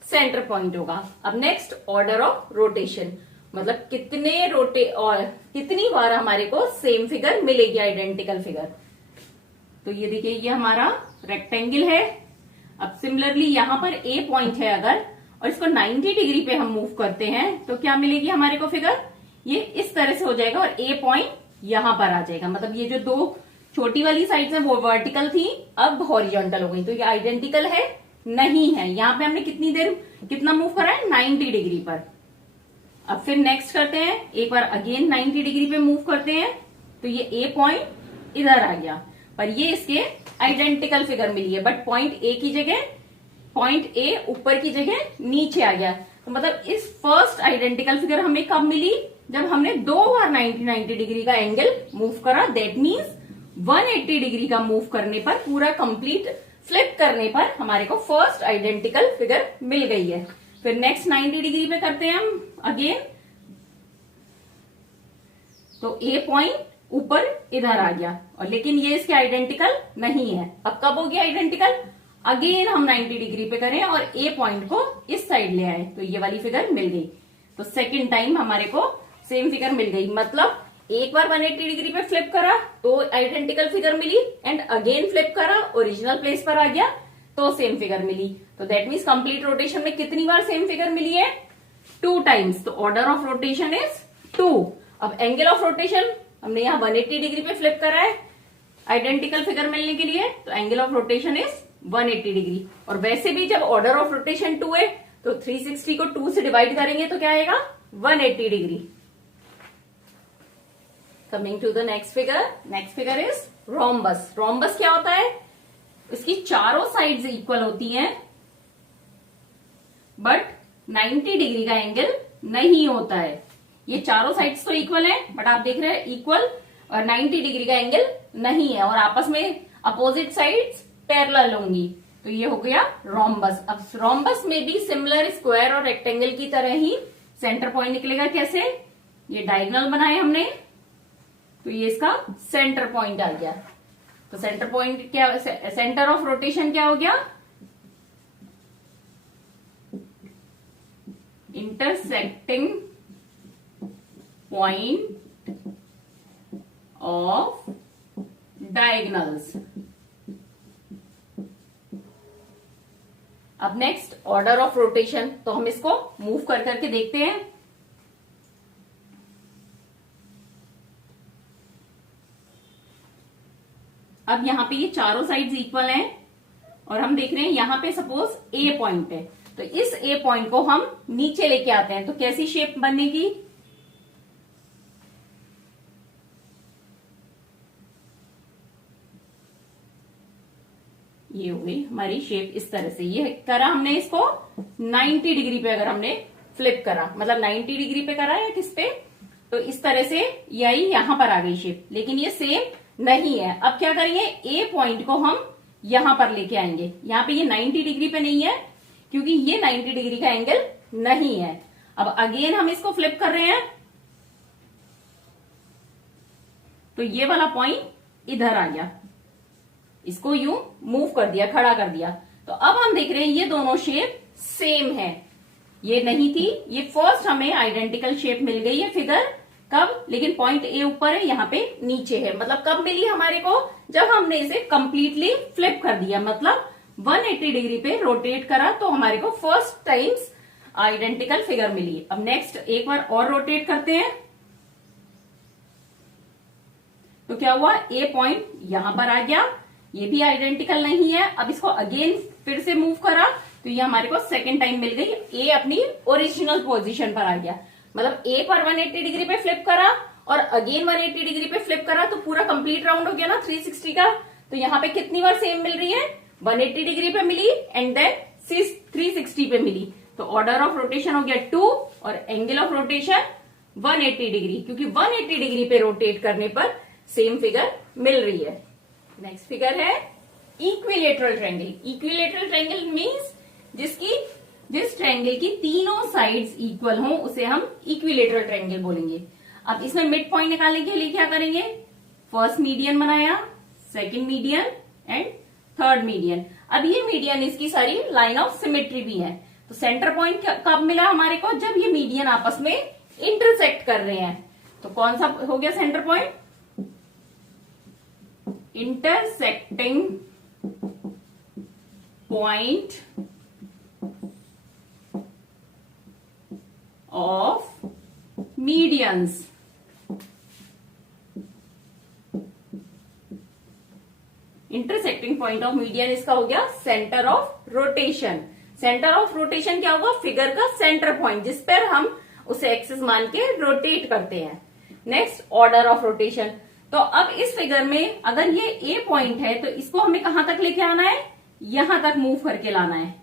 सेंटर पॉइंट होगा। अब नेक्स्ट ऑर्डर ऑफ रोटेशन, मतलब कितने और कितनी बार हमारे को सेम फिगर मिलेगी, आइडेंटिकल फिगर। तो ये देखिए, ये हमारा रेक्टेंगल है। अब सिमिलरली यहां पर ए पॉइंट है अगर, और इसको 90 डिग्री पे हम मूव करते हैं तो क्या मिलेगी हमारे को फिगर, ये इस तरह से हो जाएगा और ए पॉइंट यहां पर आ जाएगा। मतलब ये जो दो छोटी वाली साइड्स है वो वर्टिकल थी, अब हॉरिजॉन्टल हो गई। तो ये आइडेंटिकल है नहीं है। यहां पे हमने कितना मूव करा है, 90 डिग्री पर। अब फिर नेक्स्ट करते हैं, एक बार अगेन 90 डिग्री पे मूव करते हैं तो ये ए पॉइंट इधर आ गया, पर ये इसके आइडेंटिकल फिगर मिली है, बट पॉइंट ए की जगह, पॉइंट ए ऊपर की जगह नीचे आ गया। तो मतलब इस फर्स्ट आइडेंटिकल फिगर हमें कब मिली, जब हमने 2 बार 90 डिग्री का एंगल मूव करा। दैट मीन्स 180 डिग्री का मूव करने पर, पूरा कंप्लीट फ्लिप करने पर हमारे को फर्स्ट आइडेंटिकल फिगर मिल गई है। फिर नेक्स्ट 90 डिग्री पे करते हैं हम अगेन, तो ए पॉइंट ऊपर इधर आ गया, और लेकिन ये इसके आइडेंटिकल नहीं है। अब कब होगी आइडेंटिकल? अगेन हम 90 डिग्री पे करें और ए पॉइंट को इस साइड ले आए, तो ये वाली फिगर मिल गई। तो सेकेंड टाइम हमारे को सेम फिगर मिल गई, मतलब एक बार 180 डिग्री पे फ्लिप करा तो आइडेंटिकल फिगर मिली, एंड अगेन फ्लिप करा ओरिजिनल प्लेस पर आ गया तो सेम फिगर मिली। तो दैट मीन्स कंप्लीट रोटेशन में कितनी बार सेम फिगर मिली है? 2 टाइम्स। तो ऑर्डर ऑफ रोटेशन इज 2। अब एंगल ऑफ रोटेशन हमने यहाँ 180 डिग्री पे फ्लिप करा है आइडेंटिकल फिगर मिलने के लिए, तो angle of rotation is 180 degree. और वैसे भी जब ऑर्डर ऑफ रोटेशन 2 है तो 360 को 2 से डिवाइड करेंगे तो क्या आएगा? 180 degree. Coming to the next figure is rhombus. Rhombus क्या होता है? इसकी चारों साइड्स इक्वल होती हैं बट 90 डिग्री का एंगल नहीं होता है। ये चारों साइड्स तो इक्वल है बट आप देख रहे हैं इक्वल और 90 डिग्री का एंगल नहीं है, और आपस में अपोजिट साइड्स पैरेलल होंगी, तो ये हो गया रोम्बस। अब रोम्बस में भी सिमिलर स्क्वायर और रेक्टेंगल की तरह ही सेंटर पॉइंट निकलेगा। कैसे? ये डायगोनल बनाए हमने, तो ये इसका सेंटर पॉइंट आ गया। तो सेंटर पॉइंट क्या, सेंटर ऑफ रोटेशन क्या हो गया? Intersecting point of diagonals. अब नेक्स्ट ऑर्डर ऑफ रोटेशन, तो हम इसको मूव कर करके देखते हैं। अब यहाँ पे ये चारों साइड्स इक्वल हैं और हम देख रहे हैं यहाँ पे सपोज ए पॉइंट है, तो इस ए पॉइंट को हम नीचे लेके आते हैं तो कैसी शेप बनेगी? ये हो गई हमारी शेप इस तरह से। ये करा हमने इसको 90 डिग्री पे, अगर हमने फ्लिप करा मतलब 90 डिग्री पे करा है किस पे, तो इस तरह से यही यहां पर आ गई शेप, लेकिन ये सेम नहीं है। अब क्या करेंगे? ए पॉइंट को हम यहां पर लेके आएंगे। यहां पे ये 90 डिग्री पे नहीं है क्योंकि ये 90 डिग्री का एंगल नहीं है। अब अगेन हम इसको फ्लिप कर रहे हैं तो ये वाला पॉइंट इधर आ गया, इसको यूं मूव कर दिया, खड़ा कर दिया। तो अब हम देख रहे हैं ये दोनों शेप सेम है। ये नहीं थी, ये फर्स्ट हमें आइडेंटिकल शेप मिल गई है फिगर। कब? लेकिन पॉइंट ए ऊपर है, यहाँ पे नीचे है। मतलब कब मिली हमारे को? जब हमने इसे कंप्लीटली फ्लिप कर दिया, मतलब 180 डिग्री पे रोटेट करा तो हमारे को फर्स्ट टाइम्स आइडेंटिकल फिगर मिली। अब नेक्स्ट एक बार और रोटेट करते हैं तो क्या हुआ? ए पॉइंट यहां पर आ गया, ये भी आइडेंटिकल नहीं है। अब इसको अगेन फिर से मूव करा तो ये हमारे को सेकेंड टाइम मिल गई, ए अपनी ओरिजिनल पोजीशन पर आ गया। मतलब ए पर 180 डिग्री पे फ्लिप करा और अगेन 180 डिग्री पे फ्लिप करा तो पूरा कंप्लीट राउंड हो गया ना 360 का। तो यहाँ पे कितनी बार सेम मिल रही है? 180 डिग्री पे मिली एंड देन 360 पे मिली। तो ऑर्डर ऑफ रोटेशन हो गया 2 और एंगल ऑफ रोटेशन 180 डिग्री, क्योंकि 180 डिग्री पे रोटेट करने पर सेम फिगर मिल रही है। नेक्स्ट फिगर है equilateral triangle. Equilateral triangle means जिस ट्रायंगल की तीनों साइड्स इक्वल हों उसे हम इक्विलेटरल ट्रायंगल बोलेंगे। अब इसमें मिड पॉइंट निकालने के लिए क्या करेंगे? फर्स्ट मीडियन बनाया, second median and third median. अब ये मीडियन इसकी सारी लाइन ऑफ सिमेट्री भी है। तो सेंटर पॉइंट कब मिला हमारे को? जब ये मीडियन आपस में इंटरसेक्ट कर रहे हैं। तो कौन सा हो गया centre point? Intersecting point of medians. Intersecting point of median इसका हो गया centre of rotation. Centre of rotation क्या होगा? फिगर का सेंटर पॉइंट जिस पर हम उसे एक्सिस मान के रोटेट करते हैं। Next order of rotation. तो अब इस फिगर में अगर ये ए पॉइंट है तो इसको हमें कहां तक लेके आना है? यहां तक मूव करके लाना है,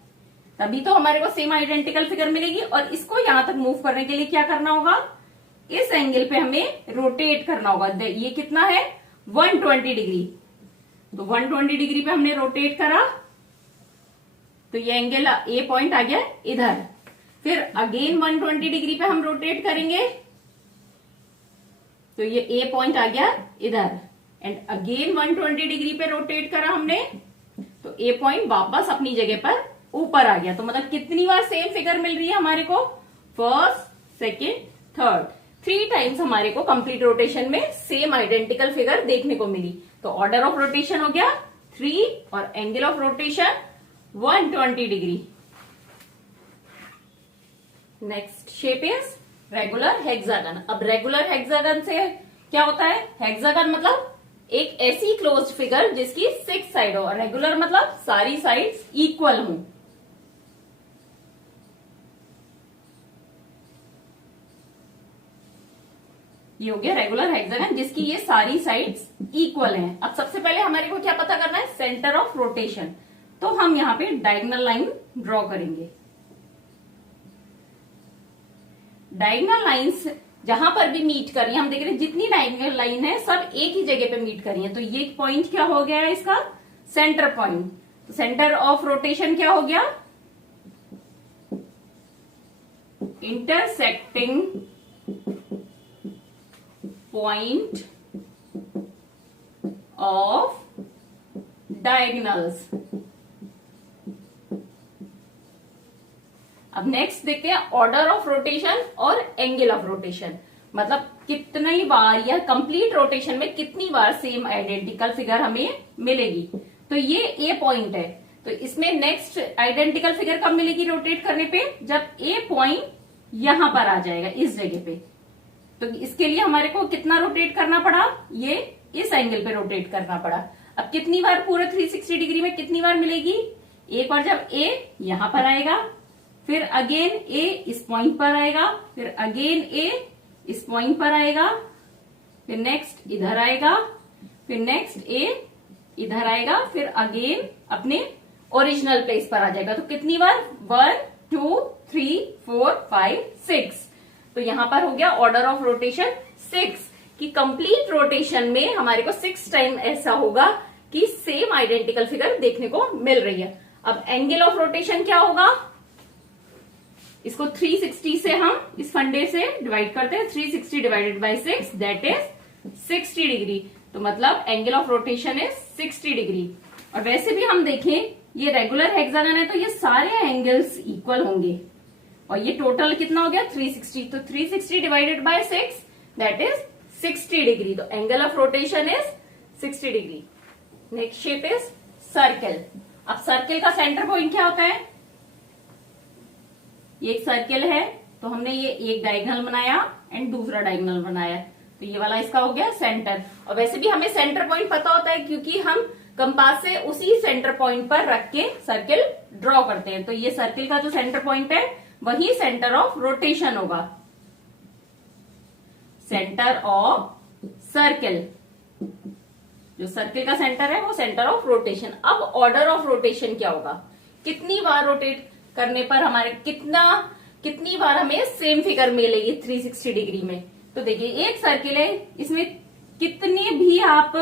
तभी तो हमारे को सेम आइडेंटिकल फिगर मिलेगी। और इसको यहां तक मूव करने के लिए क्या करना होगा? इस एंगल पे हमें रोटेट करना होगा। ये कितना है? 120 डिग्री। तो 120 डिग्री पे हमने रोटेट करा तो ये एंगल ए पॉइंट आ गया इधर। फिर अगेन 120 डिग्री पे हम रोटेट करेंगे तो ये ए पॉइंट आ गया इधर, एंड अगेन 120 डिग्री पे रोटेट करा हमने, तो ए पॉइंट वापस अपनी जगह पर ऊपर आ गया। तो मतलब कितनी बार सेम फिगर मिल रही है हमारे को, फर्स्ट, सेकेंड, थर्ड, 3 टाइम्स हमारे को कंप्लीट रोटेशन में सेम आइडेंटिकल फिगर देखने को मिली। तो ऑर्डर ऑफ रोटेशन हो गया 3 और angle of rotation 120 degree. Next shape is regular hexagon. अब रेगुलर हेक्सागन से क्या होता है, हेक्सागन मतलब एक ऐसी क्लोज्ड फिगर जिसकी 6 साइड हो, रेगुलर मतलब सारी साइड्स इक्वल हों। ये हो गया रेगुलर हेक्सागन जिसकी ये सारी साइड्स इक्वल हैं। अब सबसे पहले हमारे को क्या पता करना है, सेंटर ऑफ रोटेशन। तो हम यहां पे डायगोनल लाइन ड्रॉ करेंगे। डायगोनल लाइंस जहां पर भी मीट कर रही है, हम देख रहे हैं जितनी डायगोनल लाइन है सब एक ही जगह पे मीट कर रही है, तो ये पॉइंट क्या हो गया है इसका, सेंटर पॉइंट। तो सेंटर ऑफ रोटेशन क्या हो गया, इंटरसेक्टिंग पॉइंट ऑफ डायगोनल्स। अब नेक्स्ट देखते हैं ऑर्डर ऑफ रोटेशन और एंगल ऑफ रोटेशन। मतलब कितनी बार या कंप्लीट रोटेशन में कितनी बार सेम आइडेंटिकल फिगर हमें मिलेगी। तो ये ए पॉइंट है, तो इसमें नेक्स्ट आइडेंटिकल फिगर कब मिलेगी रोटेट करने पे, जब ए पॉइंट यहां पर आ जाएगा इस जगह पे। तो इसके लिए हमारे को कितना रोटेट करना पड़ा, ये इस एंगल पे रोटेट करना पड़ा। अब कितनी बार पूरे 360 डिग्री में कितनी बार मिलेगी, एक बार जब ए यहां पर आएगा, फिर अगेन ए इस पॉइंट पर आएगा, फिर अगेन ए इस पॉइंट पर आएगा, फिर नेक्स्ट इधर आएगा, फिर नेक्स्ट ए इधर आएगा, फिर अगेन अपने ओरिजिनल प्लेस पर आ जाएगा। तो कितनी बार, 1 2 3 4 5 6। तो यहां पर हो गया ऑर्डर ऑफ रोटेशन 6 कि कंप्लीट रोटेशन में हमारे को 6 टाइम ऐसा होगा कि सेम आइडेंटिकल फिगर देखने को मिल रही है। अब एंगल ऑफ रोटेशन क्या होगा, इसको 360 से हम इस फंडे से डिवाइड करते हैं, 360 divided by 6 that is 60 degree. तो मतलब angle of rotation is 60 degree. और वैसे भी हम देखें ये रेगुलर हेक्सागन है तो ये सारे एंगल्स इक्वल होंगे, और ये टोटल कितना हो गया 360। तो 360 divided by 6 that is 60 degree. तो angle of rotation is 60 degree. Next shape is circle. अब सर्कल का सेंटर पॉइंट क्या होता है, ये एक सर्कल है तो हमने ये एक डायगोनल बनाया एंड दूसरा डायगोनल बनाया, तो ये वाला इसका हो गया सेंटर। और वैसे भी हमें सेंटर पॉइंट पता होता है क्योंकि हम कंपास से उसी सेंटर पॉइंट पर रख के सर्कल ड्रॉ करते हैं। तो ये सर्कल का जो सेंटर पॉइंट है वही सेंटर ऑफ रोटेशन होगा, सेंटर ऑफ सर्कल। जो सर्कल का सेंटर है वो सेंटर ऑफ रोटेशन। अब ऑर्डर ऑफ रोटेशन क्या होगा, कितनी बार रोटेट करने पर हमारे कितनी बार हमें सेम फिगर मिलेगी 360 डिग्री में। तो देखिए एक सर्किल है, इसमें कितने भी आप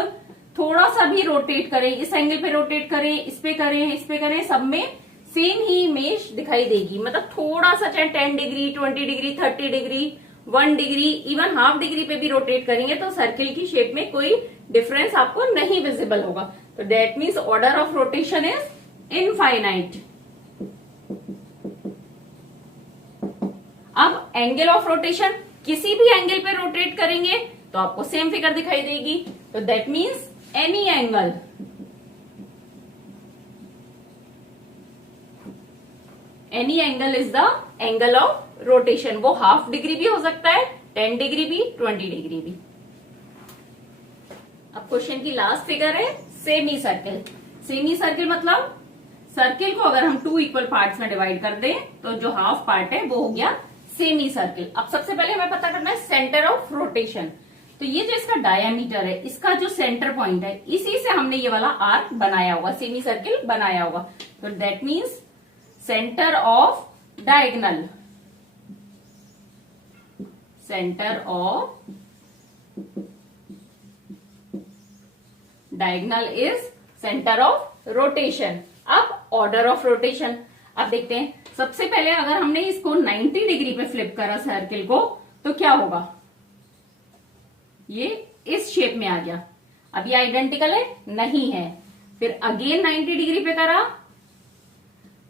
थोड़ा सा भी रोटेट करें, इस एंगल पे रोटेट करें, इस पे करें, सब में सेम ही इमेज दिखाई देगी। मतलब थोड़ा सा चाहे 10 degree 20 degree 30 degree 1 degree even half degree पे भी रोटेट करेंगे तो सर्किल की शेप में कोई डिफरेंस आपको नहीं विजिबल होगा। तो that means order of rotation is infinite. अब एंगल ऑफ रोटेशन, किसी भी एंगल पे रोटेट करेंगे तो आपको सेम फिगर दिखाई देगी। तो that means any angle, any angle is the angle of rotation. वो हाफ डिग्री भी हो सकता है, 10 डिग्री भी, 20 डिग्री भी। अब क्वेश्चन की लास्ट फिगर है सेमी सर्किल। सेमी सर्किल मतलब सर्किल को अगर हम 2 इक्वल पार्ट्स में डिवाइड कर दें तो जो हाफ पार्ट है वो हो गया सेमी सर्किल। अब सबसे पहले हमें पता करना है सेंटर ऑफ रोटेशन। तो ये जो इसका डायामीटर है, इसका जो सेंटर पॉइंट है, इसी से हमने ये वाला आर्क बनाया होगा, सेमी सर्किल बनाया होगा। तो that means centre of diagonal, centre of diagonal is centre of rotation. अब ऑर्डर ऑफ रोटेशन, अब देखते हैं। सबसे पहले अगर हमने इसको 90 डिग्री पे फ्लिप करा सर्किल को तो क्या होगा, ये इस शेप में आ गया। अब ये आइडेंटिकल है? नहीं है। फिर अगेन 90 डिग्री पे करा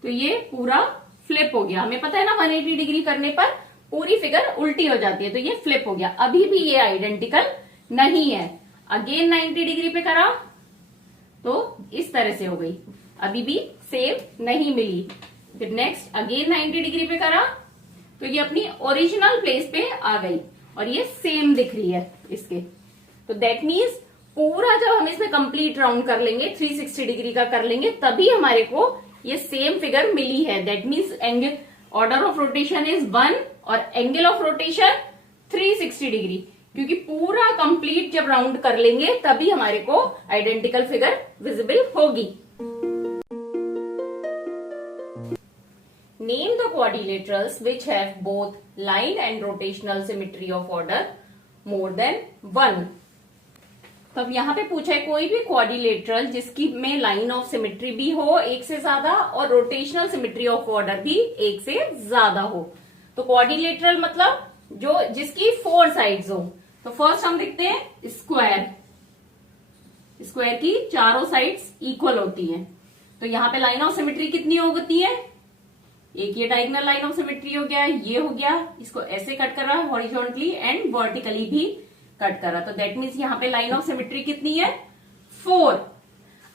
तो ये पूरा फ्लिप हो गया। हमें पता है ना 180 डिग्री करने पर पूरी फिगर उल्टी हो जाती है, तो ये फ्लिप हो गया। अभी भी ये आइडेंटिकल नहीं है। अगेन 90 डिग्री पे करा तो इस तरह से हो गई, अभी भी सेम नहीं मिली। फिर नेक्स्ट अगेन 90 डिग्री पे करा तो ये अपनी ओरिजिनल प्लेस पे आ गई और ये सेम दिख रही है इसके। तो दैट मीन्स पूरा जब हम इसमें कंप्लीट राउंड कर लेंगे, 360 डिग्री का कर लेंगे, तभी हमारे को ये सेम फिगर मिली है। That means angle order of rotation is 1 और एंगल ऑफ रोटेशन 360 डिग्री, क्योंकि पूरा कंप्लीट जब राउंड कर लेंगे तभी हमारे को आइडेंटिकल फिगर विजिबल होगी। Name the quadrilaterals which have both line and rotational symmetry of order more than 1. तो अब यहाँ पे पूछा है कोई भी क्वाड्रिलेटरल जिसकी में लाइन ऑफ सिमेट्री भी हो एक से ज्यादा और रोटेशनल सिमेट्री ऑफ ऑर्डर भी एक से ज्यादा हो। तो क्वाड्रिलेटरल मतलब जो जिसकी 4 साइड्स हो। तो फर्स्ट हम देखते हैं स्क्वायर। स्क्वायर की चारों साइड्स इक्वल होती हैं। तो यहाँ पे लाइन ऑफ सिमेट्री कितनी होती है? एक ये डायगोनल लाइन ऑफ सिमेट्री हो गया, ये हो गया, इसको ऐसे कट कर रहा है हॉरिजॉन्टली एंड वर्टिकली भी कट कर रहा। तो दैट मीन्स यहाँ पे लाइन ऑफ सिमेट्री कितनी है? 4।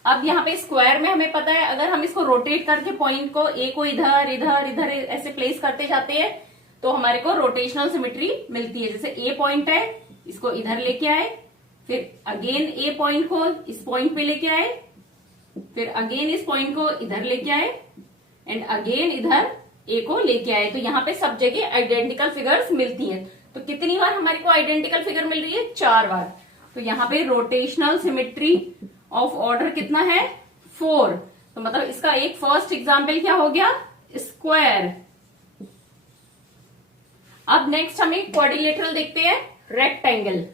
अब यहाँ पे स्क्वायर में हमें पता है अगर हम इसको रोटेट करके पॉइंट को ए को इधर इधर इधर ऐसे प्लेस करते जाते हैं तो हमारे को रोटेशनल सिमेट्री मिलती है। जैसे ए पॉइंट है, इसको इधर लेके आए, फिर अगेन ए पॉइंट को इस पॉइंट पे लेके आए, फिर अगेन इस पॉइंट को इधर लेके आए एंड अगेन इधर ए को लेके आए। तो यहाँ पे सब जगह आइडेंटिकल फिगर्स मिलती हैं। तो कितनी बार हमारे को आइडेंटिकल फिगर मिल रही है? 4 बार। तो यहाँ पे रोटेशनल सिमेट्री ऑफ ऑर्डर कितना है? 4। तो मतलब इसका एक फर्स्ट एग्जाम्पल क्या हो गया? स्क्वायर। अब नेक्स्ट हम एक क्वाड्रिलेटरल देखते हैं, रेक्टेंगल।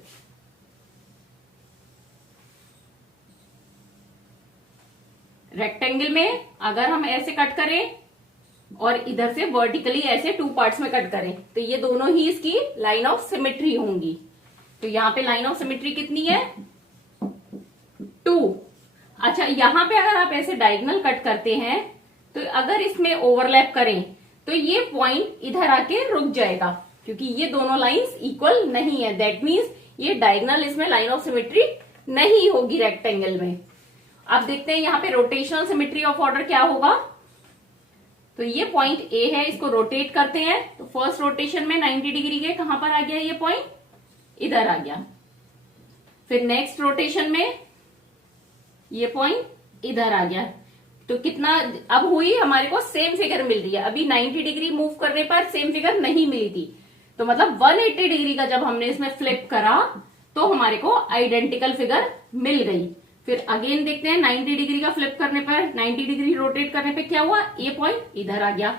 रेक्टेंगल में अगर हम ऐसे कट करें और इधर से वर्टिकली ऐसे 2 पार्ट्स में कट करें तो ये दोनों ही इसकी लाइन ऑफ सिमेट्री होंगी। तो यहाँ पे लाइन ऑफ सिमेट्री कितनी है? 2। अच्छा, यहाँ पे अगर आप ऐसे डायगोनल कट करते हैं तो अगर इसमें ओवरलैप करें तो ये पॉइंट इधर आके रुक जाएगा क्योंकि ये दोनों लाइंस इक्वल नहीं है। दैट मीन्स ये डायगोनल इसमें लाइन ऑफ सिमेट्री नहीं होगी रेक्टेंगल में। अब देखते हैं यहाँ पे रोटेशनल सिमेट्री ऑफ ऑर्डर क्या होगा। तो ये पॉइंट ए है, इसको रोटेट करते हैं तो फर्स्ट रोटेशन में 90 डिग्री के कहां पर आ गया? ये पॉइंट इधर आ गया। फिर नेक्स्ट रोटेशन में ये पॉइंट इधर आ गया। तो कितना अब हुई? हमारे को सेम फिगर मिल रही है। अभी 90 डिग्री मूव करने पर सेम फिगर नहीं मिली थी, तो मतलब 180 डिग्री का जब हमने इसमें फ्लिप करा तो हमारे को आइडेंटिकल फिगर मिल गई। फिर अगेन देखते हैं 90 डिग्री का फ्लिप करने पर, 90 डिग्री रोटेट करने पे क्या हुआ? ये पॉइंट इधर आ गया।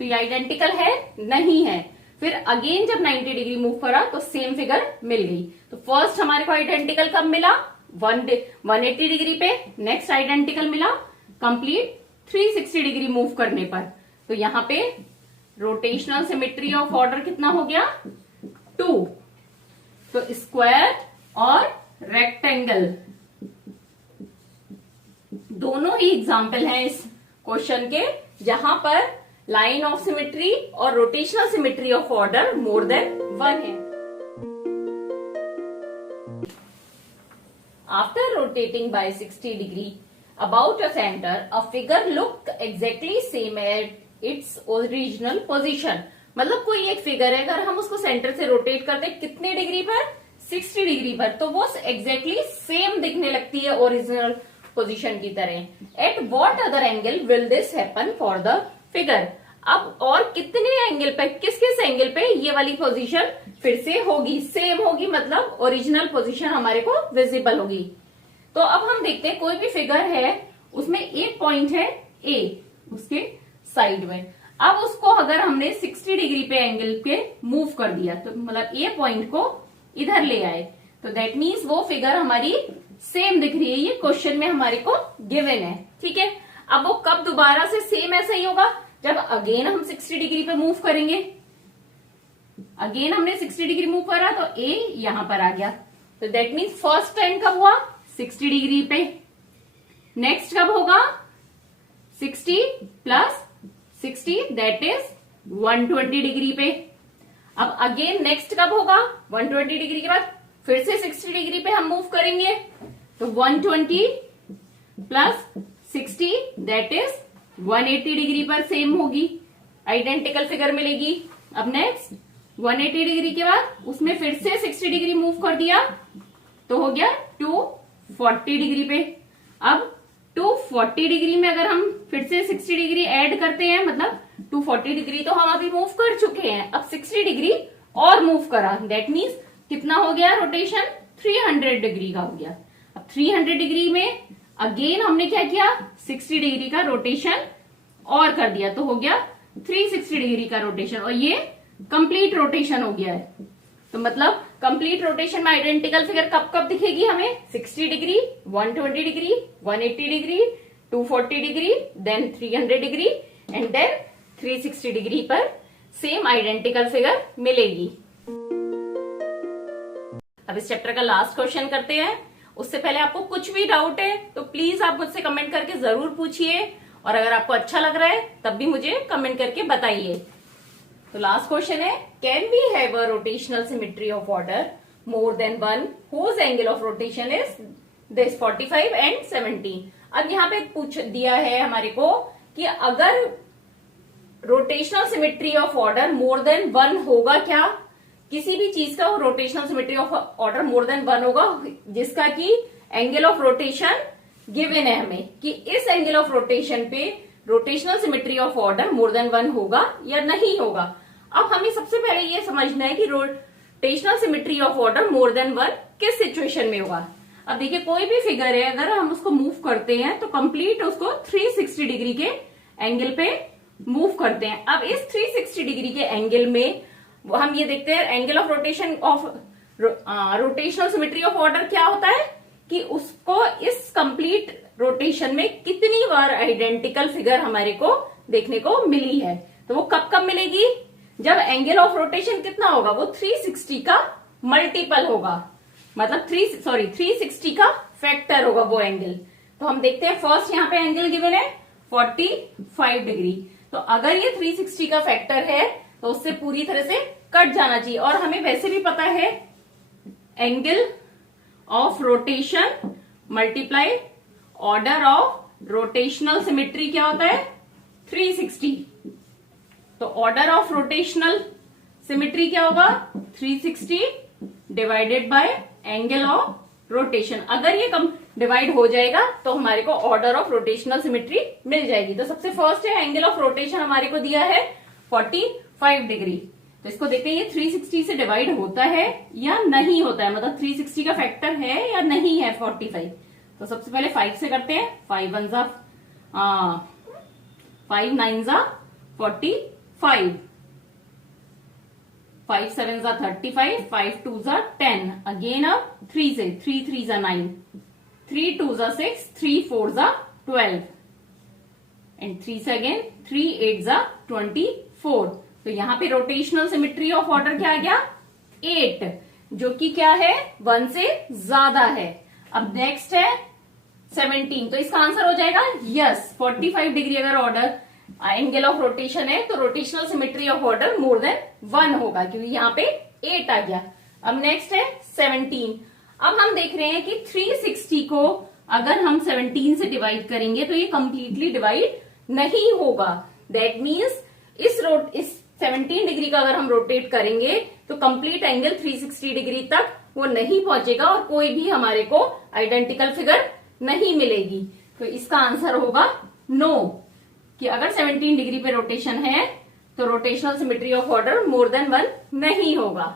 तो ये आइडेंटिकल है? नहीं है। फिर अगेन जब 90 डिग्री मूव करा तो सेम फिगर मिल गई। तो फर्स्ट हमारे को आइडेंटिकल कब मिला? 180 डिग्री पे। नेक्स्ट आइडेंटिकल मिला कंप्लीट 360 डिग्री मूव करने पर। तो यहाँ पे रोटेशनल सिमेट्री ऑफ ऑर्डर कितना हो गया? 2। तो स्क्वायर और रेक्टेंगल दोनों ही एग्जाम्पल हैं इस क्वेश्चन के जहां पर लाइन ऑफ सिमेट्री और rotational symmetry of order more than 1 है। After rotating by 60 degree about a centre, a figure look exactly same at its original position. मतलब कोई एक फिगर है, अगर हम उसको सेंटर से रोटेट करते हैं कितने डिग्री पर? 60 डिग्री पर, तो वो एग्जैक्टली सेम दिखने लगती है ओरिजिनल पोजीशन की तरह। At what other angle will this happen for the figure? अब और कितने एंगल पे, किस किस एंगल पे ये वाली पोजीशन फिर से होगी? सेम होगी, मतलब ओरिजिनल पोजीशन हमारे को विजिबल होगी। तो अब हम देखते हैं कोई भी फिगर है उसमें एक पॉइंट है ए उसके साइड में। अब उसको अगर हमने 60 डिग्री पे एंगल पे मूव कर दिया तो मतलब ए पॉइंट को इधर ले आए तो दैट मीन्स वो फिगर हमारी सेम दिख रही है। ये क्वेश्चन में हमारे को गिवन है, ठीक है। अब वो कब दोबारा से सेम ऐसा ही होगा? जब अगेन हम 60 डिग्री पे मूव करेंगे। अगेन हमने 60 डिग्री मूव करा तो ए यहां पर आ गया, तो तो दैट मीन्स फर्स्ट टाइम कब हुआ 60 डिग्री पे, नेक्स्ट कब होगा 60 प्लस 60 दैट इज 120 डिग्री पे। अब अगेन नेक्स्ट कब होगा 120 डिग्री के बाद फिर से 60 डिग्री पे हम मूव करेंगे, तो 120 प्लस 60 दैट इज 180 डिग्री पर सेम होगी, आइडेंटिकल फिगर मिलेगी। अब नेक्स्ट 180 डिग्री के बाद उसमें फिर से 60 डिग्री मूव कर दिया तो हो गया 240 डिग्री पे। अब 240 डिग्री में अगर हम फिर से 60 डिग्री ऐड करते हैं, मतलब 240 डिग्री तो हम अभी मूव कर चुके हैं, अब 60 डिग्री और मूव करा, दैट मीन्स कितना हो गया रोटेशन 300 डिग्री का हो गया। अब 300 डिग्री में अगेन हमने क्या किया 60 डिग्री का रोटेशन और कर दिया, तो हो गया 360 डिग्री का रोटेशन, और ये कंप्लीट रोटेशन हो गया है। तो मतलब कंप्लीट रोटेशन में आइडेंटिकल फिगर कब कब दिखेगी हमें 60 degree, 120 degree, 180 degree, 240 degree, then 300 degree and then 360 degree पर सेम आइडेंटिकल फिगर मिलेगी। अब इस चैप्टर का लास्ट क्वेश्चन करते हैं। उससे पहले आपको कुछ भी डाउट है तो प्लीज आप मुझसे कमेंट करके जरूर पूछिए, और अगर आपको अच्छा लग रहा है तब भी मुझे कमेंट करके बताइए। तो लास्ट क्वेश्चन है, can we have a rotational symmetry of order more than one whose angle of rotation is this 45 and 17। अब यहाँ पे पूछ दिया है हमारे को कि अगर rotational symmetry of order more than one होगा, क्या किसी भी चीज का rotational symmetry of order more than one होगा जिसका कि एंगल ऑफ रोटेशन गिवन है हमें कि इस एंगल ऑफ रोटेशन पे rotational symmetry of order more than one होगा या नहीं होगा। अब हमें सबसे पहले ये समझना है कि rotational symmetry of order more than one किस सिचुएशन में होगा। अब देखिए कोई भी फिगर है अगर हम उसको मूव करते हैं तो कंप्लीट उसको 360 डिग्री के एंगल पे मूव करते हैं। अब इस 360 डिग्री के एंगल में हम ये देखते हैं angle of rotation of rotational symmetry of order क्या होता है कि उसको इस कंप्लीट रोटेशन में कितनी बार आइडेंटिकल फिगर हमारे को देखने को मिली है। तो वो कब कब मिलेगी, जब एंगल ऑफ रोटेशन कितना होगा वो 360 का मल्टीपल होगा, मतलब 360 का फैक्टर होगा वो एंगल। तो हम देखते हैं फर्स्ट यहाँ पे एंगल गिवन है 45 डिग्री, तो अगर ये 360 का फैक्टर है तो उससे पूरी तरह से कट जाना चाहिए। और हमें वैसे भी पता है angle of rotation multiply order of rotational symmetry क्या होता है 360। तो ऑर्डर ऑफ रोटेशनल सिमेट्री क्या होगा 360 divided bye angle of rotation. अगर ये कम डिवाइड हो जाएगा तो हमारे को ऑर्डर ऑफ रोटेशनल सिमेट्री मिल जाएगी। तो सबसे फर्स्ट है एंगल ऑफ रोटेशन हमारे को दिया है 45 डिग्री, तो इसको देखते हैं ये 360 से डिवाइड होता है या नहीं होता है, मतलब 360 का फैक्टर है या नहीं है 45। तो सबसे पहले 5 से करते हैं, 5 9 45, 5 7 35, 5 2 10, अगेन अब 3 से 3 3 9, 3 2 6, 3 4 12 एंड 3 से अगेन 3 8 24। तो यहाँ पे रोटेशनल सिमेट्री ऑफ ऑर्डर क्या आ गया 8, जो कि क्या है 1 से ज्यादा है। अब नेक्स्ट है 17, तो इसका आंसर हो जाएगा यस 45 डिग्री अगर ऑर्डर एंगल ऑफ रोटेशन है तो rotational symmetry of order more than 1 होगा, क्योंकि यहाँ पे 8 आ गया। अब नेक्स्ट है 17। अब हम देख रहे हैं कि 360 को अगर हम 17 से डिवाइड करेंगे तो ये कंप्लीटली डिवाइड नहीं होगा। दैट मीन्स इस 17 डिग्री का अगर हम रोटेट करेंगे तो कंप्लीट एंगल 360 डिग्री तक वो नहीं पहुंचेगा और कोई भी हमारे को आइडेंटिकल फिगर नहीं मिलेगी। तो इसका आंसर होगा नो, कि अगर 17 डिग्री पे रोटेशन है तो rotational symmetry of order more than 1 नहीं होगा।